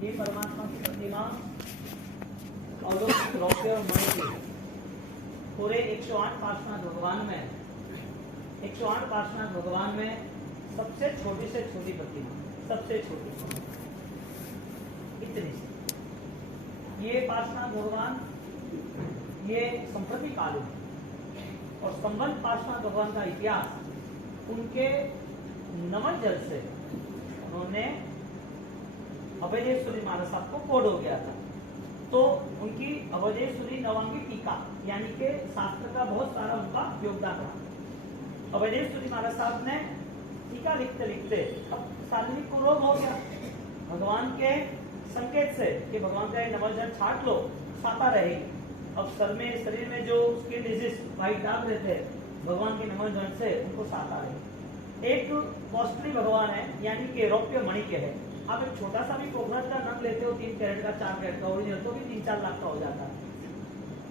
ये परमात्मा की प्रतिमा अलौकिक रौप्य और मणि की पूरे 108 पार्श्वनाथ भगवान में 108 पार्श्वनाथ भगवान में सबसे छोटी से छोटी प्रतिमा, सबसे छोटी इतनी सी। ये पार्श्वनाथ भगवान ये संप्रति कालीन और संबंध पार्श्वनाथ भगवान का इतिहास उनके नमन जल से उन्होंने अभयदेवसुरी महाराज साहब को कोड हो गया था। तो उनकी अभयदेवसुरी नवांगी टीका यानी के शास्त्र का बहुत सारा उनका योगदान रहा। अभयदेवसुरी महाराज साहब ने टीका लिखते लिखते अब शारीरिक को रोग हो गया भगवान के संकेत से कि भगवान का नवल जल छाट लो साता रहेगी। अब शरीर में जो स्किन डिजीज व्हाइट दाग रहते हैं भगवान के नमन जल से उनको साता रहे। एक कॉस्टली भगवान है यानी कि रौप्य मणि के है। आप एक छोटा सा भी कोकोनट का नग लेते हो 3 कैरेट का 4 कैरेट का ओरिजिनल तो भी 3-4 लाख का हो जाता है।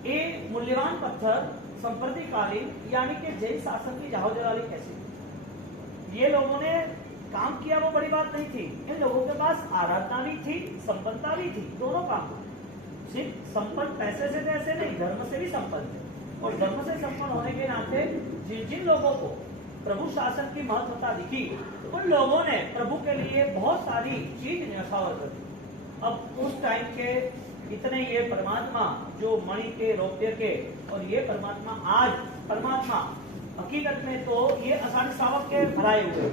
ये मूल्यवान पत्थर संप्रति कालीन यानी कि जैन शासन की जाहोजलाली कैसी ये लोगों ने काम किया वो बड़ी बात नहीं थी। इन लोगों के पास आराधना भी थी, संपन्नता भी थी, दोनों काम। सिर्फ संपन्न पैसे से कैसे नहीं, धर्म से भी संपन्न थे। और धर्म से संपन्न होने के नाते जिन जिन लोगों को प्रभु शासन की महत्वता दिखी उन लोगों ने प्रभु के लिए बहुत सारी चीज न्यौछावर कर दी। अब उस टाइम के इतने ये परमात्मा जो मणि के रौप्य के और ये परमात्मा आज परमात्मा हकीकत में तो ये आषाढ़ी श्रावक के भराए हुए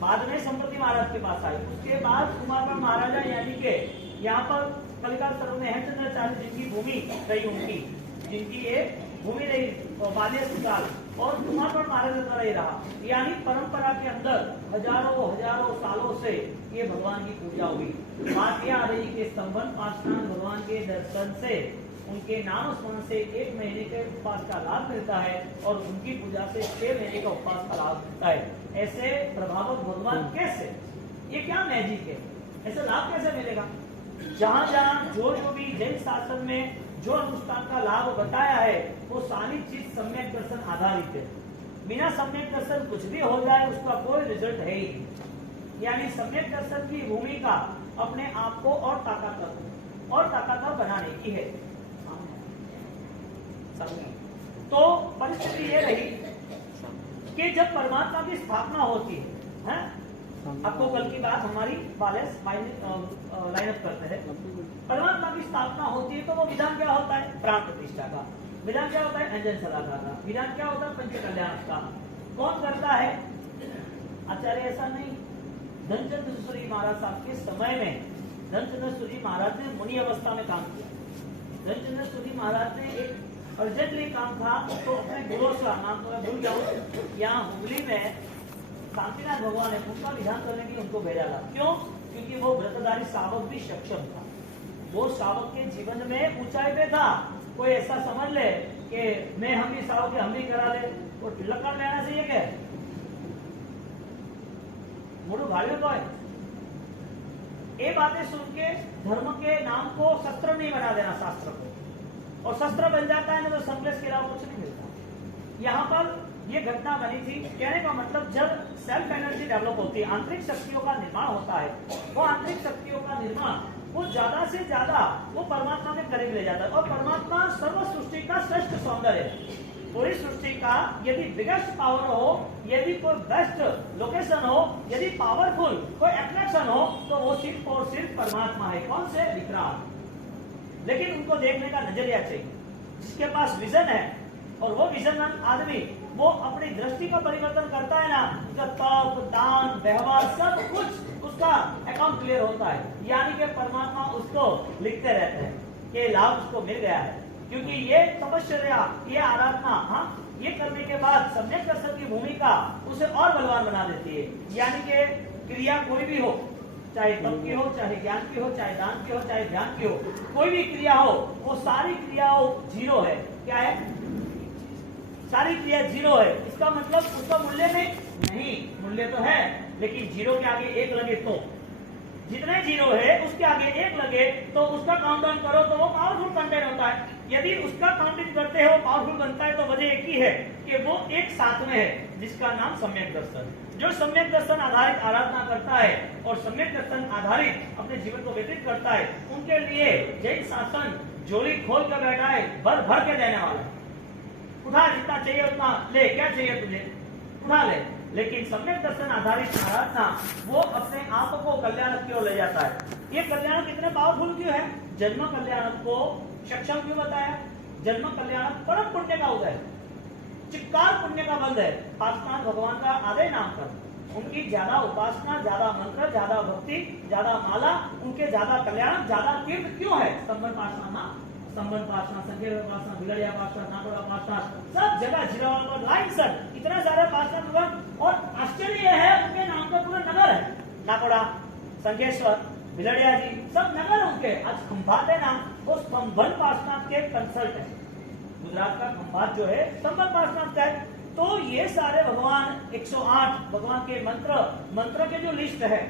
बाद में संप्रति महाराज के पास आए। उसके बाद कुमारपाल महाराजा यानी के यहाँ पर कलिकाल सर्व में हेमचंद्राचार्य जिनकी भूमि रही उनकी जिनकी एक भूमि रही 42 साल और कुमारपाल महाराज द्वारा ही रहा। यानी परंपरा के अंदर हजारों सालों से ये भगवान की पूजा हुई। बात यह आ रही कि संबंध पार्श्वनाथ भगवान के दर्शन से उनके नाम स्मरण से 1 महीने के उपवास का लाभ मिलता है और उनकी पूजा से 6 महीने का उपवास का लाभ मिलता है। ऐसे प्रभावक भगवान कैसे, ये क्या मैजिक है, ऐसा लाभ कैसे मिलेगा? जहां जहां जो भी जैन शासन में जो अनुष्ठान का लाभ बताया है वो सारी चीज सम्यक दर्शन आधारित है। बिना सम्यक दर्शन कुछ भी हो जाए उसका कोई रिजल्ट है ही नहीं। यानी सम्यक दर्शन की भूमिका अपने आप को और ताकतवर बनाने की है। तो परिस्थिति ये रही कि जब परमात्मा की स्थापना होती है, आपको कल की बात हमारी लाइनअप करते हैं। परमात्मा की स्थापना होती है तो वो विधान क्या होता है? प्राण प्रतिष्ठा का। विधान क्या होता है? अंजन सलाखा का। विधान क्या होता है? पंच कल्याण का। कौन करता है? आचार्य ऐसा नहीं। धनचंद्र सूरी महाराज साहब के समय में धनचंद्र सूरी महाराज ने मुनि अवस्था में काम किया। धनचंद्र सूरी महाराज ने एक अर्जेंटली काम था तो अपने गुरु का नाम तो मैं भूल जाऊं, यहाँ हुगली में शांतिनाथ भगवान है उनका विधान करने के लिए उनको भेजा था। क्यों? क्योंकि वो व्रतधारी शावक भी सक्षम था। वो शावक के जीवन में ऊंचाई पे था। कोई ऐसा समझ ले कि मैं हम भी शावक हम भी करा ले, वो लकड़ लेना चाहिए क्या? मोड़ू भाड़ियों को है। ये बातें सुन के धर्म के नाम को शस्त्र नहीं बना देना शास्त्र को, और शस्त्र बन जाता है ना तो संकलेश के अलावा कुछ नहीं मिलता। यहाँ पर ये घटना बनी थी। कहने का मतलब जब सेल्फ एनर्जी डेवलप होती है, आंतरिक शक्तियों का निर्माण होता है, वो आंतरिक शक्तियों का निर्माण वो ज्यादा से ज्यादा वो परमात्मा के करीब ले जाता है। और परमात्मा सर्व सृष्टि का श्रेष्ठ सौंदर्य है। पूरी सृष्टि का यदि बिगेस्ट पावर हो, यदि कोई बेस्ट लोकेशन हो, यदि पावरफुल कोई अट्रैक्शन हो तो वो सिर्फ और सिर्फ परमात्मा है। कौन से? विकराल। लेकिन उनको देखने का नजरिया चाहिए। जिसके पास विजन है और वो विजन आदमी वो अपनी दृष्टि का परिवर्तन करता है ना, उसका तप दान व्यवहार सब कुछ उसका अकाउंट क्लियर होता है। यानी कि परमात्मा उसको लिखते रहते हैं कि लाभ उसको मिल गया है। क्योंकि ये तपस्या ये आराधना ये करने के बाद सम्यक दर्शन की भूमिका उसे और बलवान बना देती है। यानी कि क्रिया कोई भी हो, चाहे तप की हो, चाहे ज्ञान की हो, चाहे दान की हो, चाहे ध्यान की हो, कोई भी क्रिया हो वो सारी क्रियाओं जीरो है। क्या है? सारी क्रिया जीरो है। इसका मतलब उसका मूल्य नहीं, मूल्य तो है लेकिन जीरो के आगे 1 लगे तो जितने जीरो है उसके आगे एक लगे तो उसका काउंट डाउन करो तो वो पावरफुल कंटेंट होता है। यदि उसका काउंटिंग करते हो पावरफुल बनता है तो वजह एक ही है कि वो एक साथ में है, जिसका नाम सम्यक दर्शन। जो सम्यक दर्शन आधारित आराधना करता है और सम्यक दर्शन आधारित अपने जीवन को व्यतीत करता है, उनके लिए जैन शासन झोली खोल कर बैठा है, भर भर के देने वाला है। उठा, जितना चाहिए उतना ले, क्या चाहिए तुझे उठा ले। लेकिन सम्यक दर्शन आधारित आराधना वो अपने आप को कल्याणक की ओर ले जाता है। ये कल्याण कितने पावरफुल क्यों है? जन्म कल्याणक को सक्षम क्यों बताया? जन्म कल्याणक परम पुण्य का उदय, चिक्कार पुण्य का बंध है। पार्श्वनाथ भगवान का आदय नाम कर, उनकी ज्यादा उपासना, ज्यादा मंत्र, ज्यादा भक्ति, ज्यादा माला, उनके ज्यादा कल्याण, ज्यादा तीर्थ क्यों है? स्तंभन पार्श्वनाथ, स्तंभन पार्श्वनाथ, संकेत पार्श्वनाथ, भिलड़िया पार्श्वनाथ, नागोड़ा पार्श्वनाथ, सब जगह जिरावाल पर लाइन सर इतने सारे पार्श्वनाथ भगवान। और आश्चर्य यह है उनके नाम का पूरा नगर है। नागोड़ा, संकेश्वर, भिलड़िया जी सब नगर उनके। आज खंभात है नाम, वो स्तंभन पार्श्वनाथ के कंसल्ट है। गुजरात का खंभात जो है स्तंभन पार्श्वनाथ का है। तो ये सारे भगवान 108 भगवान के मंत्र के जो लिस्ट है,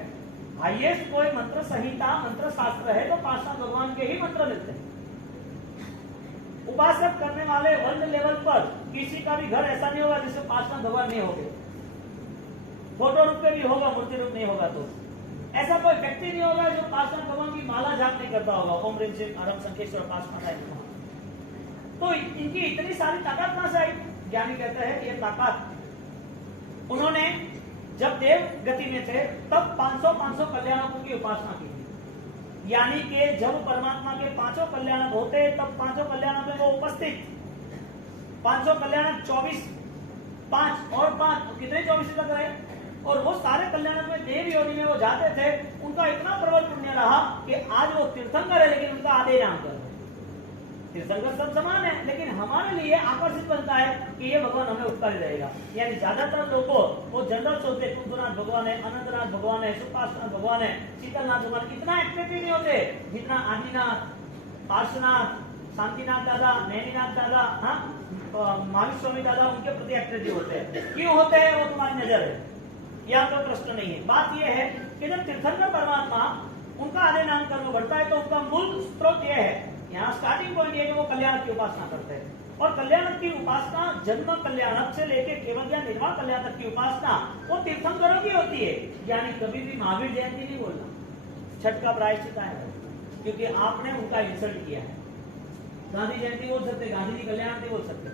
हाईएस्ट कोई मंत्र संहिता मंत्र शास्त्र है तो पार्श्वनाथ भगवान के ही मंत्र मिलते हैं। उपासक करने वाले वर्ल्ड लेवल पर किसी का भी घर ऐसा नहीं होगा जिसमें पार्श्वनाथ भगवान नहीं होंगे। फोटो रूप में भी होगा, मूर्ति रूप नहीं होगा। तो ऐसा कोई व्यक्ति नहीं होगा जो पार्श्वनाथ भगवान की माला जाप नहीं करता होगा। ओम ह्रीं श्रीं आरम संकेश्वर पार्श्वनाथ। तो इनकी इतनी सारी ताकत कहां से आई? ज्ञानी कहते हैं ये ताकत उन्होंने जब देव गति में थे तब 500 कल्याणकों की उपासना की। यानी कि जब परमात्मा के 5 कल्याणक होते तब 5 कल्याणक में वो उपस्थित। 500 कल्याणक 24, 5 और 5 तो कितने 24 तक रहे। और वो सारे कल्याणक में देव योनि में वो जाते थे। उनका इतना प्रबल पुण्य रहा कि आज वो तीर्थंकर है, लेकिन उनका आदे नाम कर। तीर्थंकर सब समान है, लेकिन हमारे लिए आकर्षित बनता है कि ये भगवान हमें उत्तर ही रहेगा। यानी ज्यादातर लोगों वो जनरल सोचते कुंभनाथ भगवान है, अनंतनाथ भगवान है, सुपार्श्वनाथ भगवान है, शीतलनाथ भगवान, इतना एक्टिविटी नहीं होते जितना आदिनाथ, पार्श्वनाथ, शांतिनाथ दादा, नैनीनाथ दादा, महावीर स्वामी दादा उनके प्रति एक्टिविटी होते हैं। क्यों होते हैं वो तुम्हारी नजर है, यहाँ कोई प्रश्न नहीं है। बात यह है कि जब तीर्थंकर परमात्मा उनका आदे नाम कर्म बढ़ता है तो उनका मूल स्रोत यह है, यहाँ स्टार्टिंग पॉइंट ये कि वो कल्याणक की उपासना करते हैं। और कल्याणक की उपासना जन्म कल्याणक से लेके केवल या निर्वाह कल्याणक की उपासना वो तीर्थंकरों की होती है। यानी कभी भी महावीर जयंती नहीं बोलना, छठ का प्रायश्चित है, क्योंकि आपने उनका इंसल्ट किया है। गांधी जयंती बोल सकते, गांधी जी कल्याण नहीं बोल सकते।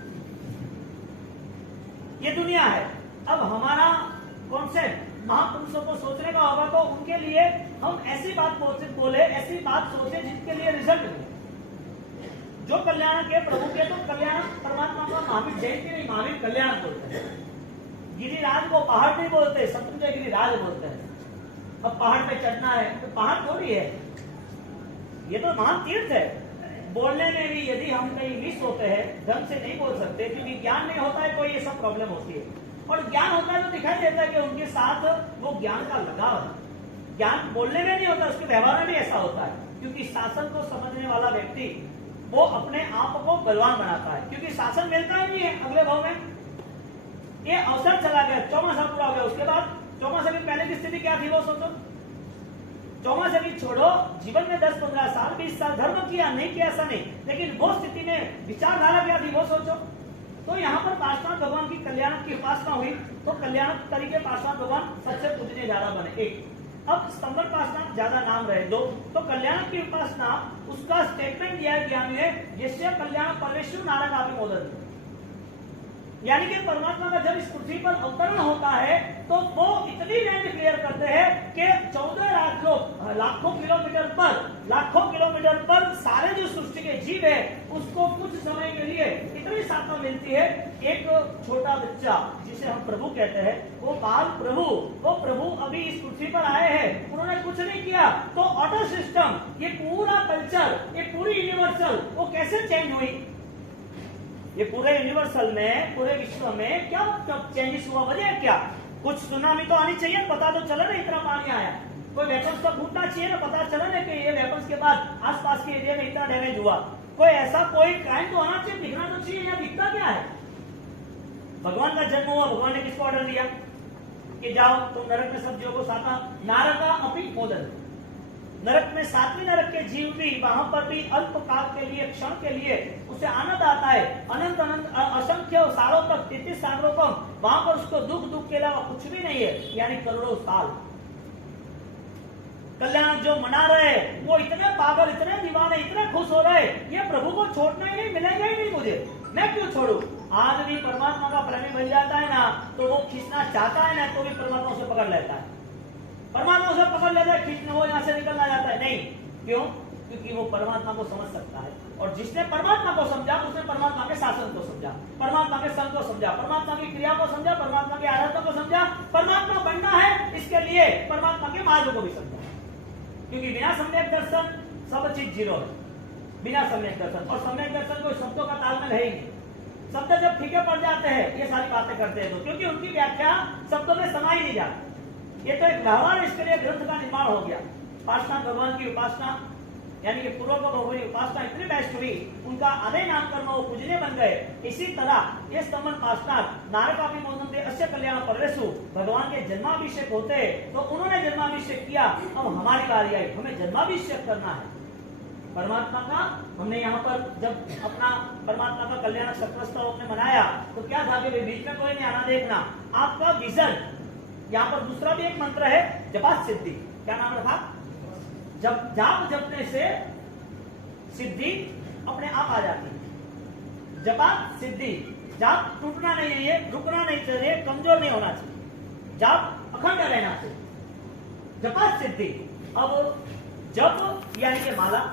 ये दुनिया है। अब हमारा कॉन्सेप्ट महापुरुषों को सोचने का होगा तो उनके लिए हम ऐसी बात बोले, ऐसी बात सोचे जिसके लिए रिजल्ट मिले। जो कल्याण के प्रभु के तो कल्याण परमात्मा का महावीर जयंती नहीं, महावीर कल्याण बोलते हैं। गिरिराज को पहाड़ नहीं बोलते, शत्रुंजय गिरिराज बोलते हैं। अब पहाड़ पे चढ़ना है तो पहाड़ थोड़ी है, ये तो महान तीर्थ है। बोलने में भी यदि हम कहीं मिस होते हैं, ढंग से नहीं बोल सकते क्योंकि ज्ञान नहीं होता है तो ये सब प्रॉब्लम होती है। और ज्ञान होता है तो दिखाई देता है कि उनके साथ वो ज्ञान का लगाव है। ज्ञान बोलने में नहीं होता, उसके व्यवहार में भी ऐसा होता है। क्योंकि शासन को समझने वाला व्यक्ति वो अपने आप को बलवान बनाता है, क्योंकि शासन मिलता ही नहीं है अगले भाव में। ये अवसर चला गया, 14 साल पूरा हो गया, उसके बाद 14 साल की पहले की स्थिति क्या थी वो सोचो। 14 साल की छोड़ो, जीवन में 10-15 साल 20 साल धर्म किया, नहीं किया ऐसा नहीं, लेकिन वो स्थिति में विचारधारा क्या थी वो सोचो। तो यहाँ पर पार्श्वनाथ भगवान की कल्याणक की उपासना हुई तो कल्याणक तरीके पार्श्वनाथ भगवान सबसे पूजनीय ज्यादा बने। एक अब स्तंभन पार्श्वनाथ ज्यादा नाम रहे दो, तो कल्याणक की उपासना उसका स्टेटमेंट दिया है ज्ञान में, जिससे कल्याण परमेश्वर नारायण आप मोदन। यानी कि परमात्मा का जब इस पृथ्वी पर अवतरण होता है तो वो इतनी रेंज क्लियर करते हैं कि 14 राज्यों लाखों किलोमीटर पर सारे जो सृष्टि के जीव है उसको कुछ समय के लिए इतनी साधना मिलती है। एक छोटा बच्चा जिसे हम प्रभु कहते हैं, वो बाल प्रभु, वो प्रभु अभी इस पृथ्वी पर आए हैं, उन्होंने कुछ नहीं किया तो ऑर्डर सिस्टम, ये पूरा कल्चर, ये पूरी यूनिवर्सल वो कैसे चेंज हुई। ये पूरे यूनिवर्सल में, पूरे विश्व में क्या चेंजेस हुआ, वजह क्या? कुछ सुनामी तो आनी चाहिए, पता तो चला ना इतना पानी आया। कोई वेपन्स का फूटना चाहिए ना, पता चला ना कि ये वेपन्स के बाद आसपास के एरिया में इतना डैमेज हुआ। कोई ऐसा कोई क्राइम तो आना चाहिए, दिखना तो चाहिए। या दिखता क्या है? भगवान का जन्म हुआ, भगवान ने किसको ऑर्डर दिया कि जाओ तुम नरक में सब जीवों को साथा नारका अपनी मोदन, नरक में 7वीं नरक के जीव भी वहां पर भी अल्प काल के लिए, क्षण के लिए उसे आनंद आता है। अनंत अनंत असंख्य सालों तक, 33 सालों तक वहां पर उसको दुख दुख के अलावा कुछ भी नहीं है, यानी करोड़ों साल। कल्याण जो मना रहे वो इतने पागल, इतने दीवाने, इतने खुश हो रहे, ये प्रभु को छोड़ना ही नहीं, मिलेगा ही नहीं मुझे, मैं क्यों छोड़ू। आज भी परमात्मा का प्रेमी बन जाता है ना, तो वो खींचना चाहता है ना, तो भी परमात्मा उसे पकड़ लेता है। परमात्मा उसे पकड़ लेता है, खींचने वो यहाँ से निकलना जाता है नहीं। क्यों? क्योंकि वो परमात्मा को समझ सकता है, और जिसने परमात्मा को समझा उसने परमात्मा के शासन को समझा, परमात्मा के संग को समझा, परमात्मा की क्रिया को समझा, परमात्मा की आराधना को समझा। परमात्मा बनना है, इसके लिए परमात्मा के मार्ग को भी समझा, क्योंकि बिना सम्यक दर्शन सब चीज जीरो है। बिना सम्यक दर्शन, और सम्यक दर्शन कोई शब्दों का तालमेल है ही नहीं। शब्द जब फीके पड़ जाते हैं ये सारी बातें करते हैं तो, क्योंकि उनकी व्याख्या शब्दों में समाई नहीं जाती। ये तो एक व्यवहार, इसके लिए ग्रंथ का निर्माण हो गया। उपासना, भगवान की उपासना, यानी कि पूर्व को भगवान की उपासना इतनी बेस्ट हुई, उनका अदय नाम कर्म वो पूजने बन गए। इसी तरह ये स्तमन पास्टार नारकापि मोदंते अस्य कल्याण परवेशु, भगवान के जन्माभिषेक होते तो उन्होंने जन्माभिषेक किया, अब हमारी बारी आई, हमें जन्माभिषेक करना है परमात्मा का। हमने यहाँ पर जब अपना परमात्मा का कल्याण शतरस्तव अपने मनाया तो क्या था कि बीच में कोई नहीं आना देखना, आपका विजन। यहाँ पर दूसरा भी एक मंत्र है, जपात सिद्धि, क्या नाम रखा? जब जाप जपने से सिद्धि अपने आप आ जाती है। जपात सिद्धि, जाप टूटना नहीं चाहिए, रुकना नहीं चाहिए, कमजोर नहीं होना चाहिए, जाप अखंड रहना चाहिए। जपात सिद्धि। अब जप यानी कि माला,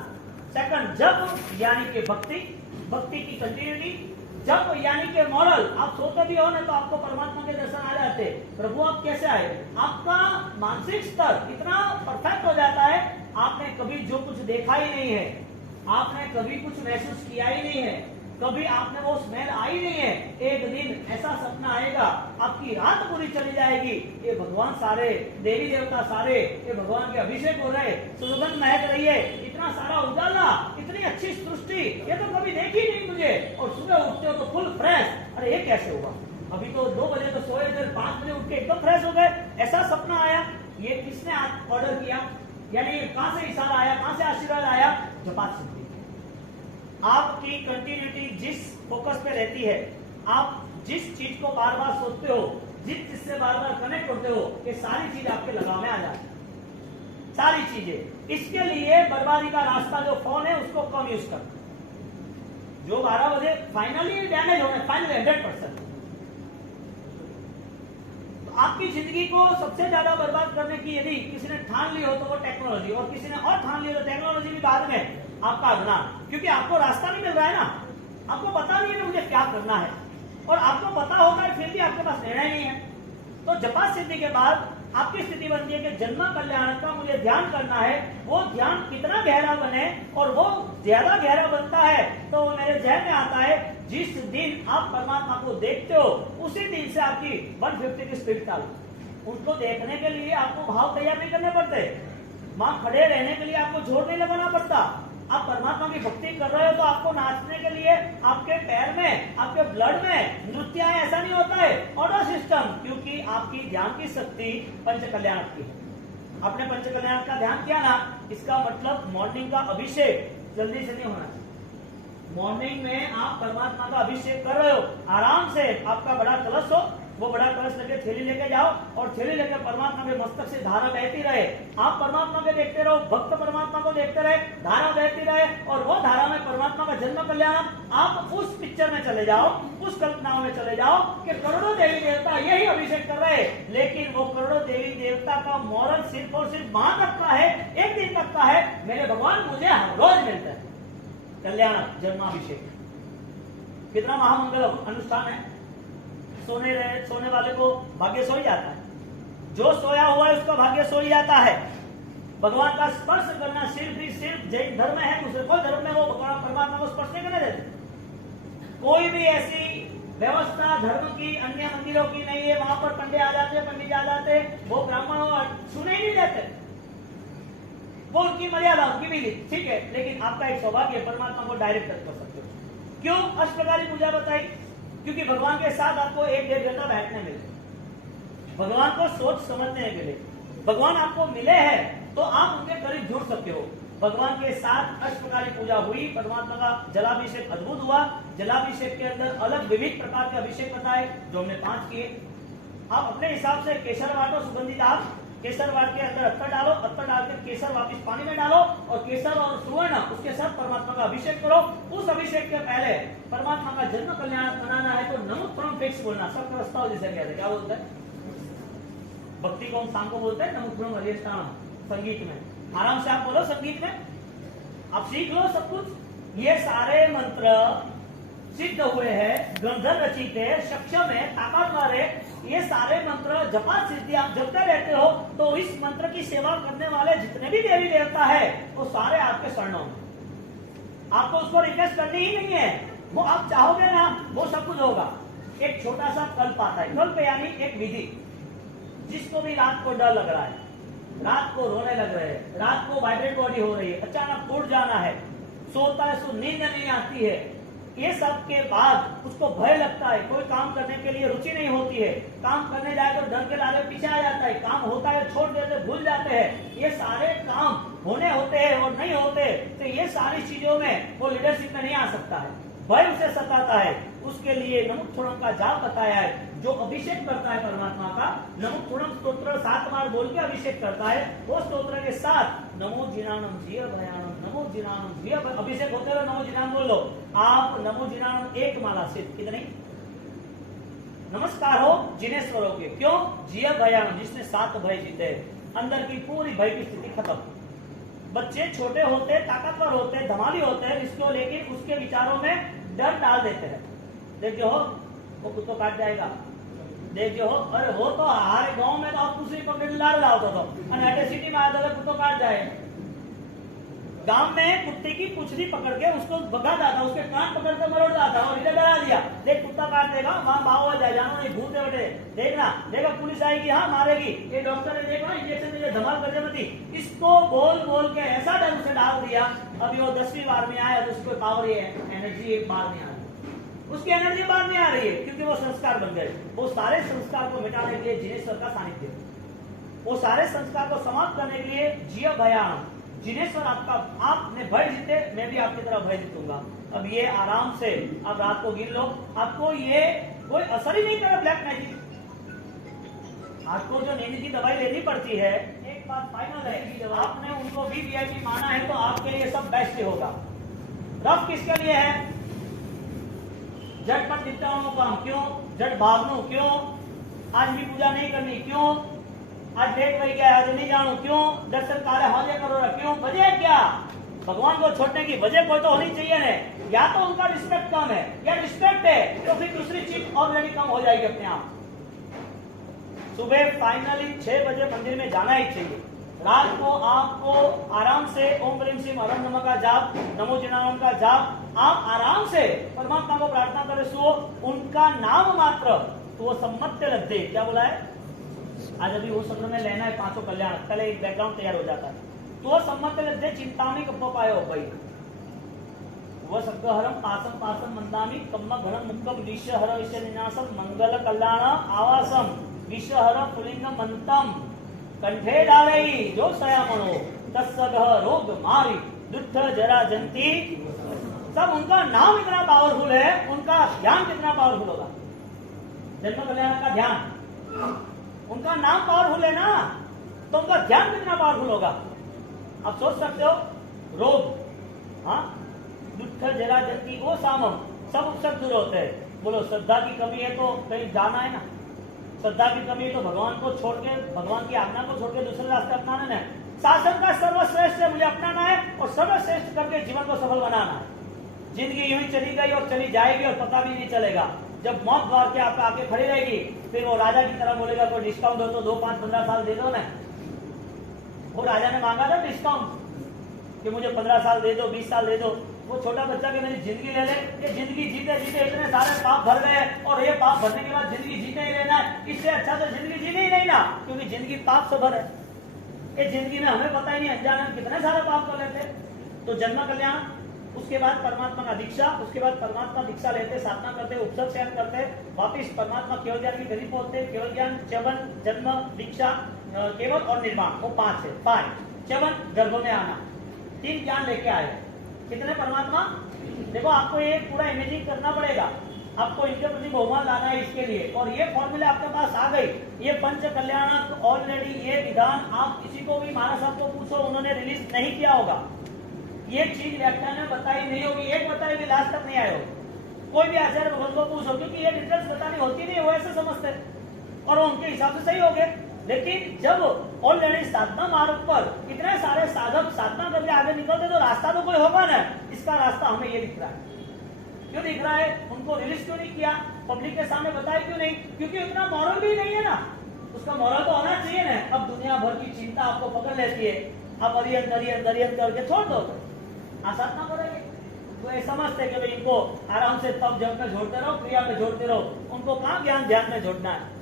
सेकंड जप यानी कि भक्ति, भक्ति की कंटिन्यूटी, जप यानी कि मॉरल। आप सोते भी हो ना तो आपको परमात्मा के दर्शन आ जाते, प्रभु आप कैसे आए, आपका मानसिक स्तर इतना परफेक्ट हो जाता है, आपने कभी जो कुछ देखा ही नहीं है, आपने कभी कुछ महसूस किया ही नहीं है, कभी आपने वो स्मेल आई नहीं है, एक दिन ऐसा सपना आएगा, आपकी रात पूरी चली जाएगी, ये भगवान सारे, देवी देवता सारे, ये भगवान के अभिषेक हो रहे, सुगंध महक रही है, इतना सारा उजाला, इतनी अच्छी सृष्टि, ये तो कभी देखी नहीं मुझे, और सुबह उठते हो तो फुल फ्रेश, अरे ये कैसे हुआ, अभी तो 2 बजे तो सोए थे, 5 बजे उठ के एकदम फ्रेश हो गए, ऐसा सपना आया। ये किसने ऑर्डर किया, यानी कहां से इशारा आया, कहां से आशीर्वाद आया? जपात सिद्धि। आपकी कंटिन्यूटी जिस फोकस पे रहती है, आप जिस चीज को बार बार सोचते हो, जिस चीज से बार बार कनेक्ट होते हो, ये सारी चीज आपके लगाव में आ जाती है, सारी चीजें। इसके लिए बर्बादी का रास्ता जो फोन है उसको कम यूज कर, जो 12 बजे फाइनली डैमेज होने, फाइनली 100%। तो आपकी जिंदगी को सबसे ज्यादा बर्बाद करने की यदि किसी ने ठान ली हो तो वो टेक्नोलॉजी, और किसी ने और ठान ली हो तो टेक्नोलॉजी भी बाद में, आपका अज्ञान, क्योंकि आपको रास्ता नहीं मिल रहा है ना, आपको पता नहीं है कि मुझे क्या करना है, और आपको पता होगा फिर भी आपके पास निर्णय नहीं है। तो जपात सिद्धि के बाद आपकी स्थिति बनती है कि जन्म कल्याण का मुझे ध्यान करना है, वो ध्यान कितना गहरा बने, और वो ज्यादा गहरा बनता है तो मेरे जहन में आता है, जिस दिन आप परमात्मा को देखते हो उसी दिन से आपकी 150 की स्पीड चालू। उनको देखने के लिए आपको भाव तैयार नहीं करने पड़ते, वहां खड़े रहने के लिए आपको जोर नहीं लगाना पड़ता। आप परमात्मा की भक्ति कर रहे हो तो आपको नाचने के लिए आपके पैर में, आपके ब्लड में नृत्य है, ऐसा नहीं होता है, ऑटो सिस्टम, क्योंकि आपकी ध्यान की शक्ति पंच कल्याण की है। आपने पंच कल्याण का ध्यान किया ना, इसका मतलब मॉर्निंग का अभिषेक जल्दी से नहीं होना चाहिए। मॉर्निंग में आप परमात्मा का अभिषेक कर रहे हो, आराम से आपका बड़ा कलश हो, वो बड़ा कलश लेके थैली लेके जाओ, और थैली लेकर परमात्मा के मस्तक से धारा बहती रहे, आप परमात्मा को देखते रहो, भक्त परमात्मा को देखते रहे, धारा बहती रहे, और वो धारा में परमात्मा का जन्म कल्याण। आप उस पिक्चर में चले जाओ, उस कल्पनाओं में चले जाओ कि करोड़ों देवी देवता यही अभिषेक कर रहे हैं, लेकिन वो करोड़ों देवी देवता का मॉरल सिर्फ और सिर्फ वहां तक का है, एक दिन तक का है, मेरे भगवान मुझे हर रोज मिलते हैं। कल्याण जन्माभिषेक कितना महामंगल अनुष्ठान है। सोने वाले को भाग्य सो ही जाता है, जो सोया हुआ है उसका भाग्य सो ही जाता है। भगवान का स्पर्श करना सिर्फ ही सिर्फ जैन धर्म है, दूसरे कोई धर्म में वो भगवान परमात्मा को स्पर्श नहीं करने देते। कोई भी ऐसी व्यवस्था धर्म की, अन्य मंदिरों की नहीं है, वहां पर पंडित आ जाते, पंडित आ जाते, वो ब्राह्मण सुने ही नहीं देते, वो उनकी मर्यादा, उनकी भी ठीक है, लेकिन आपका एक सौभाग्य परमात्मा को डायरेक्ट कर सकते हो। क्यों अष्टप्रकारी पूजा बताई? क्योंकि भगवान के साथ आपको 1-1.5 घंटा बैठने मिले, भगवान को सोच समझने के लिए। भगवान आपको मिले हैं तो आप उनके करीब जुड़ सकते हो। भगवान के साथ अष्टप्रकारी पूजा हुई, परमात्मा का जलाभिषेक अद्भुत हुआ। जलाभिषेक के अंदर अलग विविध प्रकार के अभिषेक बताए जो हमने 5 किए। आप अपने हिसाब से केसर वाटो, सुगंधित आप केसर वाट के अंदर अत्तर डालो, अत्तर डाल के केसर वापिस पानी में डालो और केसर और सुवर्ण उसके साथ परमात्मा का अभिषेक करो। उस अभिषेक के पहले परमात्मा का जन्म कल्याण मनाना है तो नमो फ्रॉम फिक्स बोलना, सब प्रस्ताव जिसे कहते हैं, क्या बोलते हैं भक्ति को, हम शाम को बोलते हैं नमो फ्रॉम हरिष्ठान संगीत में। आराम से आप बोलो संगीत में, आप सीख लो सब कुछ। ये सारे मंत्र सिद्ध हुए हैं, गंधर्व रचित है, सक्षम है, ताकतवर है। ये सारे मंत्र जपा सिद्धि आप जपते रहते हो तो इस मंत्र की सेवा करने वाले जितने भी देवी देवता है वो सारे आपके शरणों में। आपको उसको रिक्वेस्ट करनी ही नहीं है, वो आप चाहोगे ना वो सब कुछ होगा। एक छोटा सा कल्प आता है, कल्प यानी एक विधि। जिसको भी रात को डर लग रहा है, रात को रोने लग रहे हैं, रात को वाइब्रेट बॉडी हो रही है, अचानक उठ जाना है, सोता है सो नींद नहीं आती है, ये सब के बाद उसको भय लगता है, कोई काम करने के लिए रुचि नहीं होती है, काम करने जाए तो डर के लारे पीछे आ जाता है, काम होता है छोड़ देते भूल जाते हैं, ये सारे काम होने होते हैं और नहीं होते, तो ये सारी चीजों में वो लीडरशिप में नहीं आ सकता है, भय उसे सताता है। उसके लिए नमुक्थुणम का जाप बताया है। जो अभिषेक करता है परमात्मा का, नमुक्थुणम स्तोत्र 7 बार बोल के अभिषेक करता है, वो स्तोत्र के साथ नमो जिनानम जिय भयानम, नमो जिनानम जिय, अभिषेक होते हुए नमो जिनानम बोल लो। आप नमो जिनानम एक माला से कितनी नमस्कार हो जिनेश्वरों के, क्यों जिय भयानम, जिसने 7 भय जीते, अंदर की पूरी भय की स्थिति खत्म। बच्चे छोटे होते, ताकतवर होते, धमाली होते हैं, इसको लेकिन उसके विचारों में डर डाल देते हैं। देखिए हो वो कुत्तो काट जाएगा, देखिए हो, अरे हो तो हमारे गांव में तो आप दूसरी पकड़ लाड़ रहा होता था, अनहटे सिटी में आया तो कुत्तो काट जाए। गांव में कुत्ते की पुछड़ी पकड़ के उसको भगा जाता, उसके कान पकड़ के मरोड़ जाता और इधर डरा दिया, देख कुत्ता काट देगा, वहां भाव हो जाए, जानो नहीं भूत है बेटे, देखना देखा पुलिस आएगी, हाँ मारेगी, ये डॉक्टर ने देखा इंजेक्शन दे धमाल कर मती, इसको बोल बोल के ऐसा डर उसे डाल दिया। अभी वो 10वीं बार में आया तो उसको पावर ये एनर्जी एक बार में आ रही, उसकी एनर्जी बार में आ रही है क्योंकि वो संस्कार बन गए। वो सारे संस्कार को मिटाने के लिए जिनेश्वर का सानिध्य, वो सारे संस्कार को समाप्त करने के लिए जिय भयान, जिनेश्वर आपका, आपने भय जीते, मैं भी आपकी तरह भय जीतूंगा। अब ये आराम से अब रात को गिन लो, आपको ये कोई असर ही नहीं करेगा ब्लैक मैजिक। आपको जो नींद की दवाई लेनी पड़ती है, एक बात फाइनल है, आपने उनको भी वीआईपी माना है तो आपके लिए सब बेस्ट ही होगा। रफ किसके लिए है? झटपट निपटाऊं काम, क्यों झट भागनू, क्यों आज भी पूजा नहीं करनी, क्यों आज डेट वही गया, आज नहीं जानू, क्यों दर्शन कार्य हाजिर करो, क्यों वजह क्या? भगवान को छोड़ने की वजह कोई तो होनी चाहिए ना, या तो उनका रिस्पेक्ट कम है या रिस्पेक्ट है तो फिर दूसरी चीज ऑलरेडी कम हो जाएगी अपने आप। सुबह फाइनली 6 बजे मंदिर में जाना ही चाहिए। रात को आपको आराम से ओम ह्रीम श्रीम हरम नमः का जाप, नमो जिनानम का जाप, आप आराम से परमात्मा को प्रार्थना करे, सो उनका नाम मात्र तो वो सम्मत्य लद्दे, क्या बोला है आज अभी वो शब्द में लेना है 5 कल्याण, पहले एक बैकग्राउंड तैयार हो जाता है। तो सम्मत्य लद्दे चिंतामी कप्पायो भाई, वो सद्गहरम पासम पासम मंदामी कम्म घनम मुक्कम विश्वहर विश्व निनासम मंगल कल्याण आवासम विश्वहर पुलिंग मंतम कंठे डालई जो सयामणो तत्सगह रोग मारी दुष्ट जरा जंती। सब उनका नाम इतना पावरफुल है, उनका ध्यान कितना पावरफुल होगा, जन्म कल्याण का ध्यान, उनका नाम पावरफुल है ना, तो उनका ध्यान कितना पावरफुल होगा। आप सोच सकते हो रोग, हाँ दुष्ट जरा जंती वो सामम, सब उपसर्ग दूर होते हैं। बोलो श्रद्धा की कमी है तो कहीं जाना है ना, श्रद्धा की कमी है तो भगवान को छोड़ के, भगवान की आज्ञा को छोड़ के दूसरे रास्ते अपनाना है। शासन का सर्वश्रेष्ठ है, मुझे अपनाना है और सर्वश्रेष्ठ करके जीवन को सफल बनाना है। जिंदगी यूं ही चली गई और चली जाएगी और पता भी नहीं चलेगा। जब मौत द्वार के आपका आके खड़ी रहेगी, फिर वो राजा की तरह बोलेगा कोई डिस्काउंट हो तो 2, 5, 15 साल दे दो ना। वो राजा ने मांगा था डिस्काउंट कि मुझे 15 साल दे दो, 20 साल दे दो। वो छोटा बच्चा के मेरी जिंदगी ले ले, ये जिंदगी जीते जीते इतने सारे पाप भर गए और ये पाप भरने के बाद जिंदगी जीते ही लेना है, इससे अच्छा तो जिंदगी जीने ही नहीं ना, क्योंकि जिंदगी पाप से भर है। ये जिंदगी में हमें पता ही नहीं अनजाने में कितने सारे पाप कर लेते। तो जन्म कल्याण, उसके बाद परमात्मा का दीक्षा, उसके बाद परमात्मा दीक्षा लेते, साधना करते, उपसर्ग चयन करते, वापिस परमात्मा केवल ज्ञान की गति पहुंचते। केवल ज्ञान, च्यवन, जन्म, दीक्षा, केवल और निर्माण, वो 5 है। 5 च्यवन गर्भ में आना, 3 ज्ञान लेके आए। कितने परमात्मा? देखो आपको ये पूरा इमेजिंग करना पड़ेगा, आपको इनके प्रति बहुमान लाना है इसके लिए। और ये फॉर्मूला आपके पास आ गई, ये पंच कल्याणक ऑलरेडी ये विधान आप किसी को भी मानस आपको पूछो उन्होंने रिलीज नहीं किया होगा, ये चीज व्याख्यान में बताई नहीं होगी, एक बताई भी लास्ट तक नहीं आए होगी। कोई भी आचार्य भगवान को पूछो, क्योंकि ये डिटेल्स बतानी होती नहीं, वो ऐसे समझते और वो उनके हिसाब से सही हो गए। लेकिन जब ऑलरेडी साधना मार्ग पर इतने सारे साधक साधना करके आगे निकलते तो रास्ता तो कोई होगा ना, इसका रास्ता हमें ये दिख रहा है। क्यों दिख रहा है? उनको रिलीज क्यों नहीं किया, पब्लिक के सामने बताया क्यों नहीं? क्योंकि उतना मॉरल भी नहीं है ना, उसका मॉरल तो होना चाहिए ना। अब दुनिया भर की चिंता आपको पकड़ लेती है, आप अरियन करके छोड़ दो, आसान ना करेंगे तो ये समझते कि भाई इनको आराम से तब जब में जोड़ते रहो, क्रिया में जोड़ते रहो, उनको कहाँ ज्ञान ध्यान में जोड़ना है।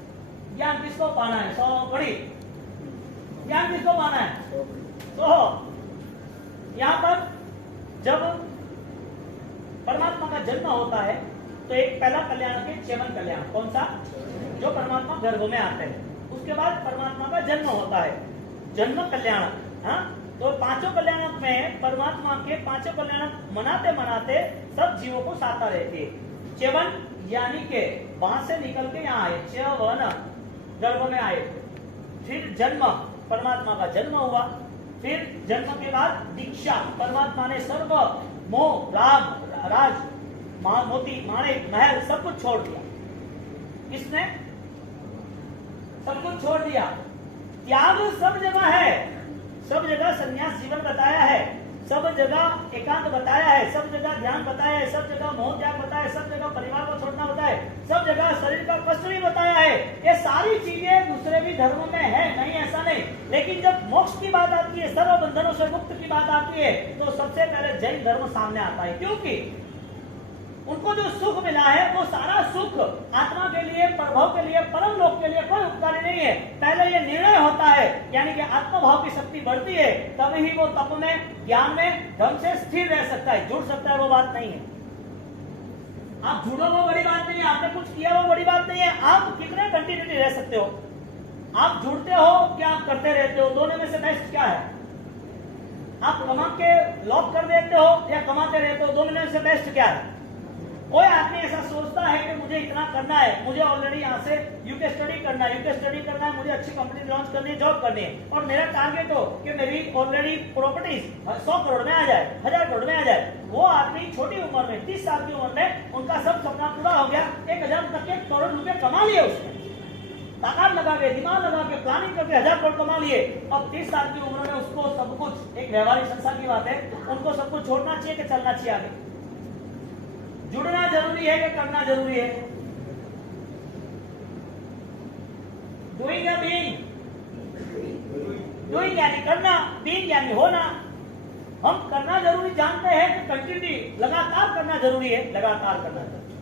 ज्ञान किसको पाना है? 100 कड़ी ज्ञान किसको पाना है? तो यहाँ पर जब परमात्मा का जन्म होता है तो एक पहला कल्याण के च्यवन कल्याण, कौन सा? जो परमात्मा गर्भ में आते हैं, उसके बाद परमात्मा का जन्म होता है, जन्म कल्याण। हाँ, तो पांचों कल्याणक में परमात्मा के पांचों कल्याणक मनाते मनाते सब जीवों को साता रहती है। च्यवन यानी के वहां से निकल के यहाँ आए, च्यवन गर्भ में आए, फिर जन्म, परमात्मा का जन्म हुआ, फिर जन्म के बाद दीक्षा, परमात्मा ने सर्व मोह राग राज मोती माणिक महल सब कुछ छोड़ दिया, इसने सब कुछ छोड़ दिया। त्याग सब जगह है, सब जगह संन्यास जीवन बताया है, सब जगह एकांत बताया है, सब जगह ध्यान बताया है, सब जगह मोह त्याग बताया है, सब जगह परिवार को छोड़ना बताया है, सब जगह शरीर का कष्ट भी बताया है। ये सारी चीजें दूसरे भी धर्म में है, नहीं ऐसा नहीं। लेकिन जब मोक्ष की बात आती है, सर्व बंधनों से मुक्त की बात आती है, तो सबसे पहले जैन धर्म सामने आता है, क्योंकि उनको जो सुख मिला है वो सारा सुख आत्मा के लिए, प्रभव के लिए, परम लोक के लिए कोई उपकारी नहीं है। पहले ये निर्णय होता है, यानी कि आत्मभाव की शक्ति बढ़ती है, तभी ही वो तप में, ज्ञान में ढंग से स्थिर रह सकता है, जुड़ सकता है, वो बात नहीं है। आप जुड़ो वो बड़ी बात नहीं है, आपने कुछ किया वो बड़ी बात नहीं है, आप कितने कंटिन्यूटी रह सकते हो, आप जुड़ते हो क्या आप करते रहते हो, दोनों में से बेस्ट क्या है? आप कमा के लॉक कर देते हो या कमाते रहते हो, दोनों में से बेस्ट क्या है? कोई आदमी ऐसा सोचता है कि मुझे इतना करना है, मुझे ऑलरेडी यहाँ से यूके स्टडी करना है, मुझे अच्छी कंपनी लॉन्च करनी है, जॉब करनी है, और मेरा टारगेट हो कि मेरी ऑलरेडी प्रॉपर्टीज 100 करोड़ में आ जाए, 1000 करोड़ में आ जाए। वो आदमी छोटी उम्र में 30 साल की उम्र में उनका सब सपना पूरा हो गया, 1000 तक के करोड़ रुपए कमा लिए, उसने ताकत लगा के, दिमाग लगा के, प्लानिंग करके 1000 करोड़ कमा लिए। अब 30 साल की उम्र में उसको सब कुछ, एक व्यवहारिक संसार की बात है, उनको सब कुछ छोड़ना चाहिए कि चलना चाहिए आगे? जुड़ना जरूरी है कि करना जरूरी है? डूइंग या बीइंग? डूइंग यानी करना, बीइंग यानी होना। हम करना जरूरी जानते हैं कि कंटिन्यूटी, लगातार करना जरूरी है, लगातार करना जरूरी।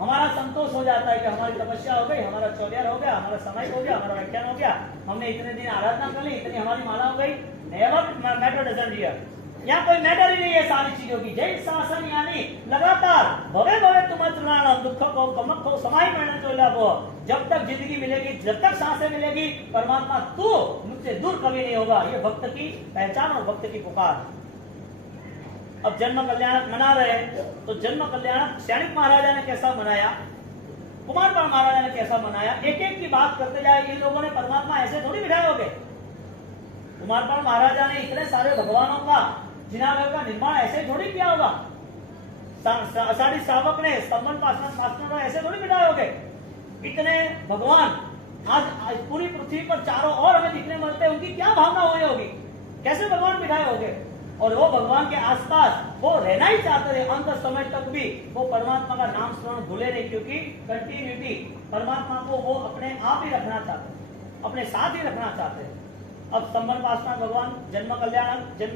हमारा संतोष हो जाता है कि हमारी तपस्या हो गई, हमारा चौलियार हो गया, हमारा समय हो गया, हमारा व्याख्यान हो गया, हमने इतने दिन आराधना कर ली, इतनी हमारी माला हो गई। नेवर मैटर डजंट हियर, यहाँ कोई मैटर ही नहीं है सारी चीजों की। जैन शासन यानी लगातार भवे भवे तुम तृणाम दुख को कमक को समाई में चोला वो, जब तक जिंदगी मिलेगी, जब तक सांसें मिलेगी, परमात्मा तू मुझसे दूर कभी नहीं होगा। ये भक्त की पहचान और भक्त की पुकार। अब जन्म कल्याणक मना रहे हैं, तो जन्म कल्याणक सैनिक महाराजा ने कैसा मनाया, कुमारपाल महाराजा ने कैसा मनाया, एक एक की बात करते जाए। इन लोगों ने परमात्मा ऐसे थोड़ी बिठाए होंगे। कुमारपाल महाराजा ने इतने सारे भगवानों का, जिनागढ़ का निर्माण ऐसे थोड़ी किया होगा। आषाढ़ी श्रावक ने स्तंभन पासना ऐसे थोड़ी बिठाए होंगे। इतने भगवान आज पूरी पृथ्वी पर चारों ओर हमें दिखने मिलते हैं, उनकी क्या भावना हुई होगी, कैसे भगवान बिठाए होंगे। और वो भगवान के आसपास वो रहना ही चाहते थे, अंत समय तक भी वो परमात्मा का नाम स्मरण भूले नहीं, क्योंकि कंटिन्यूटी, परमात्मा को वो अपने आप ही रखना चाहते, अपने साथ ही रखना चाहते हैं। अब स्तंभन पासना भगवान, जन्म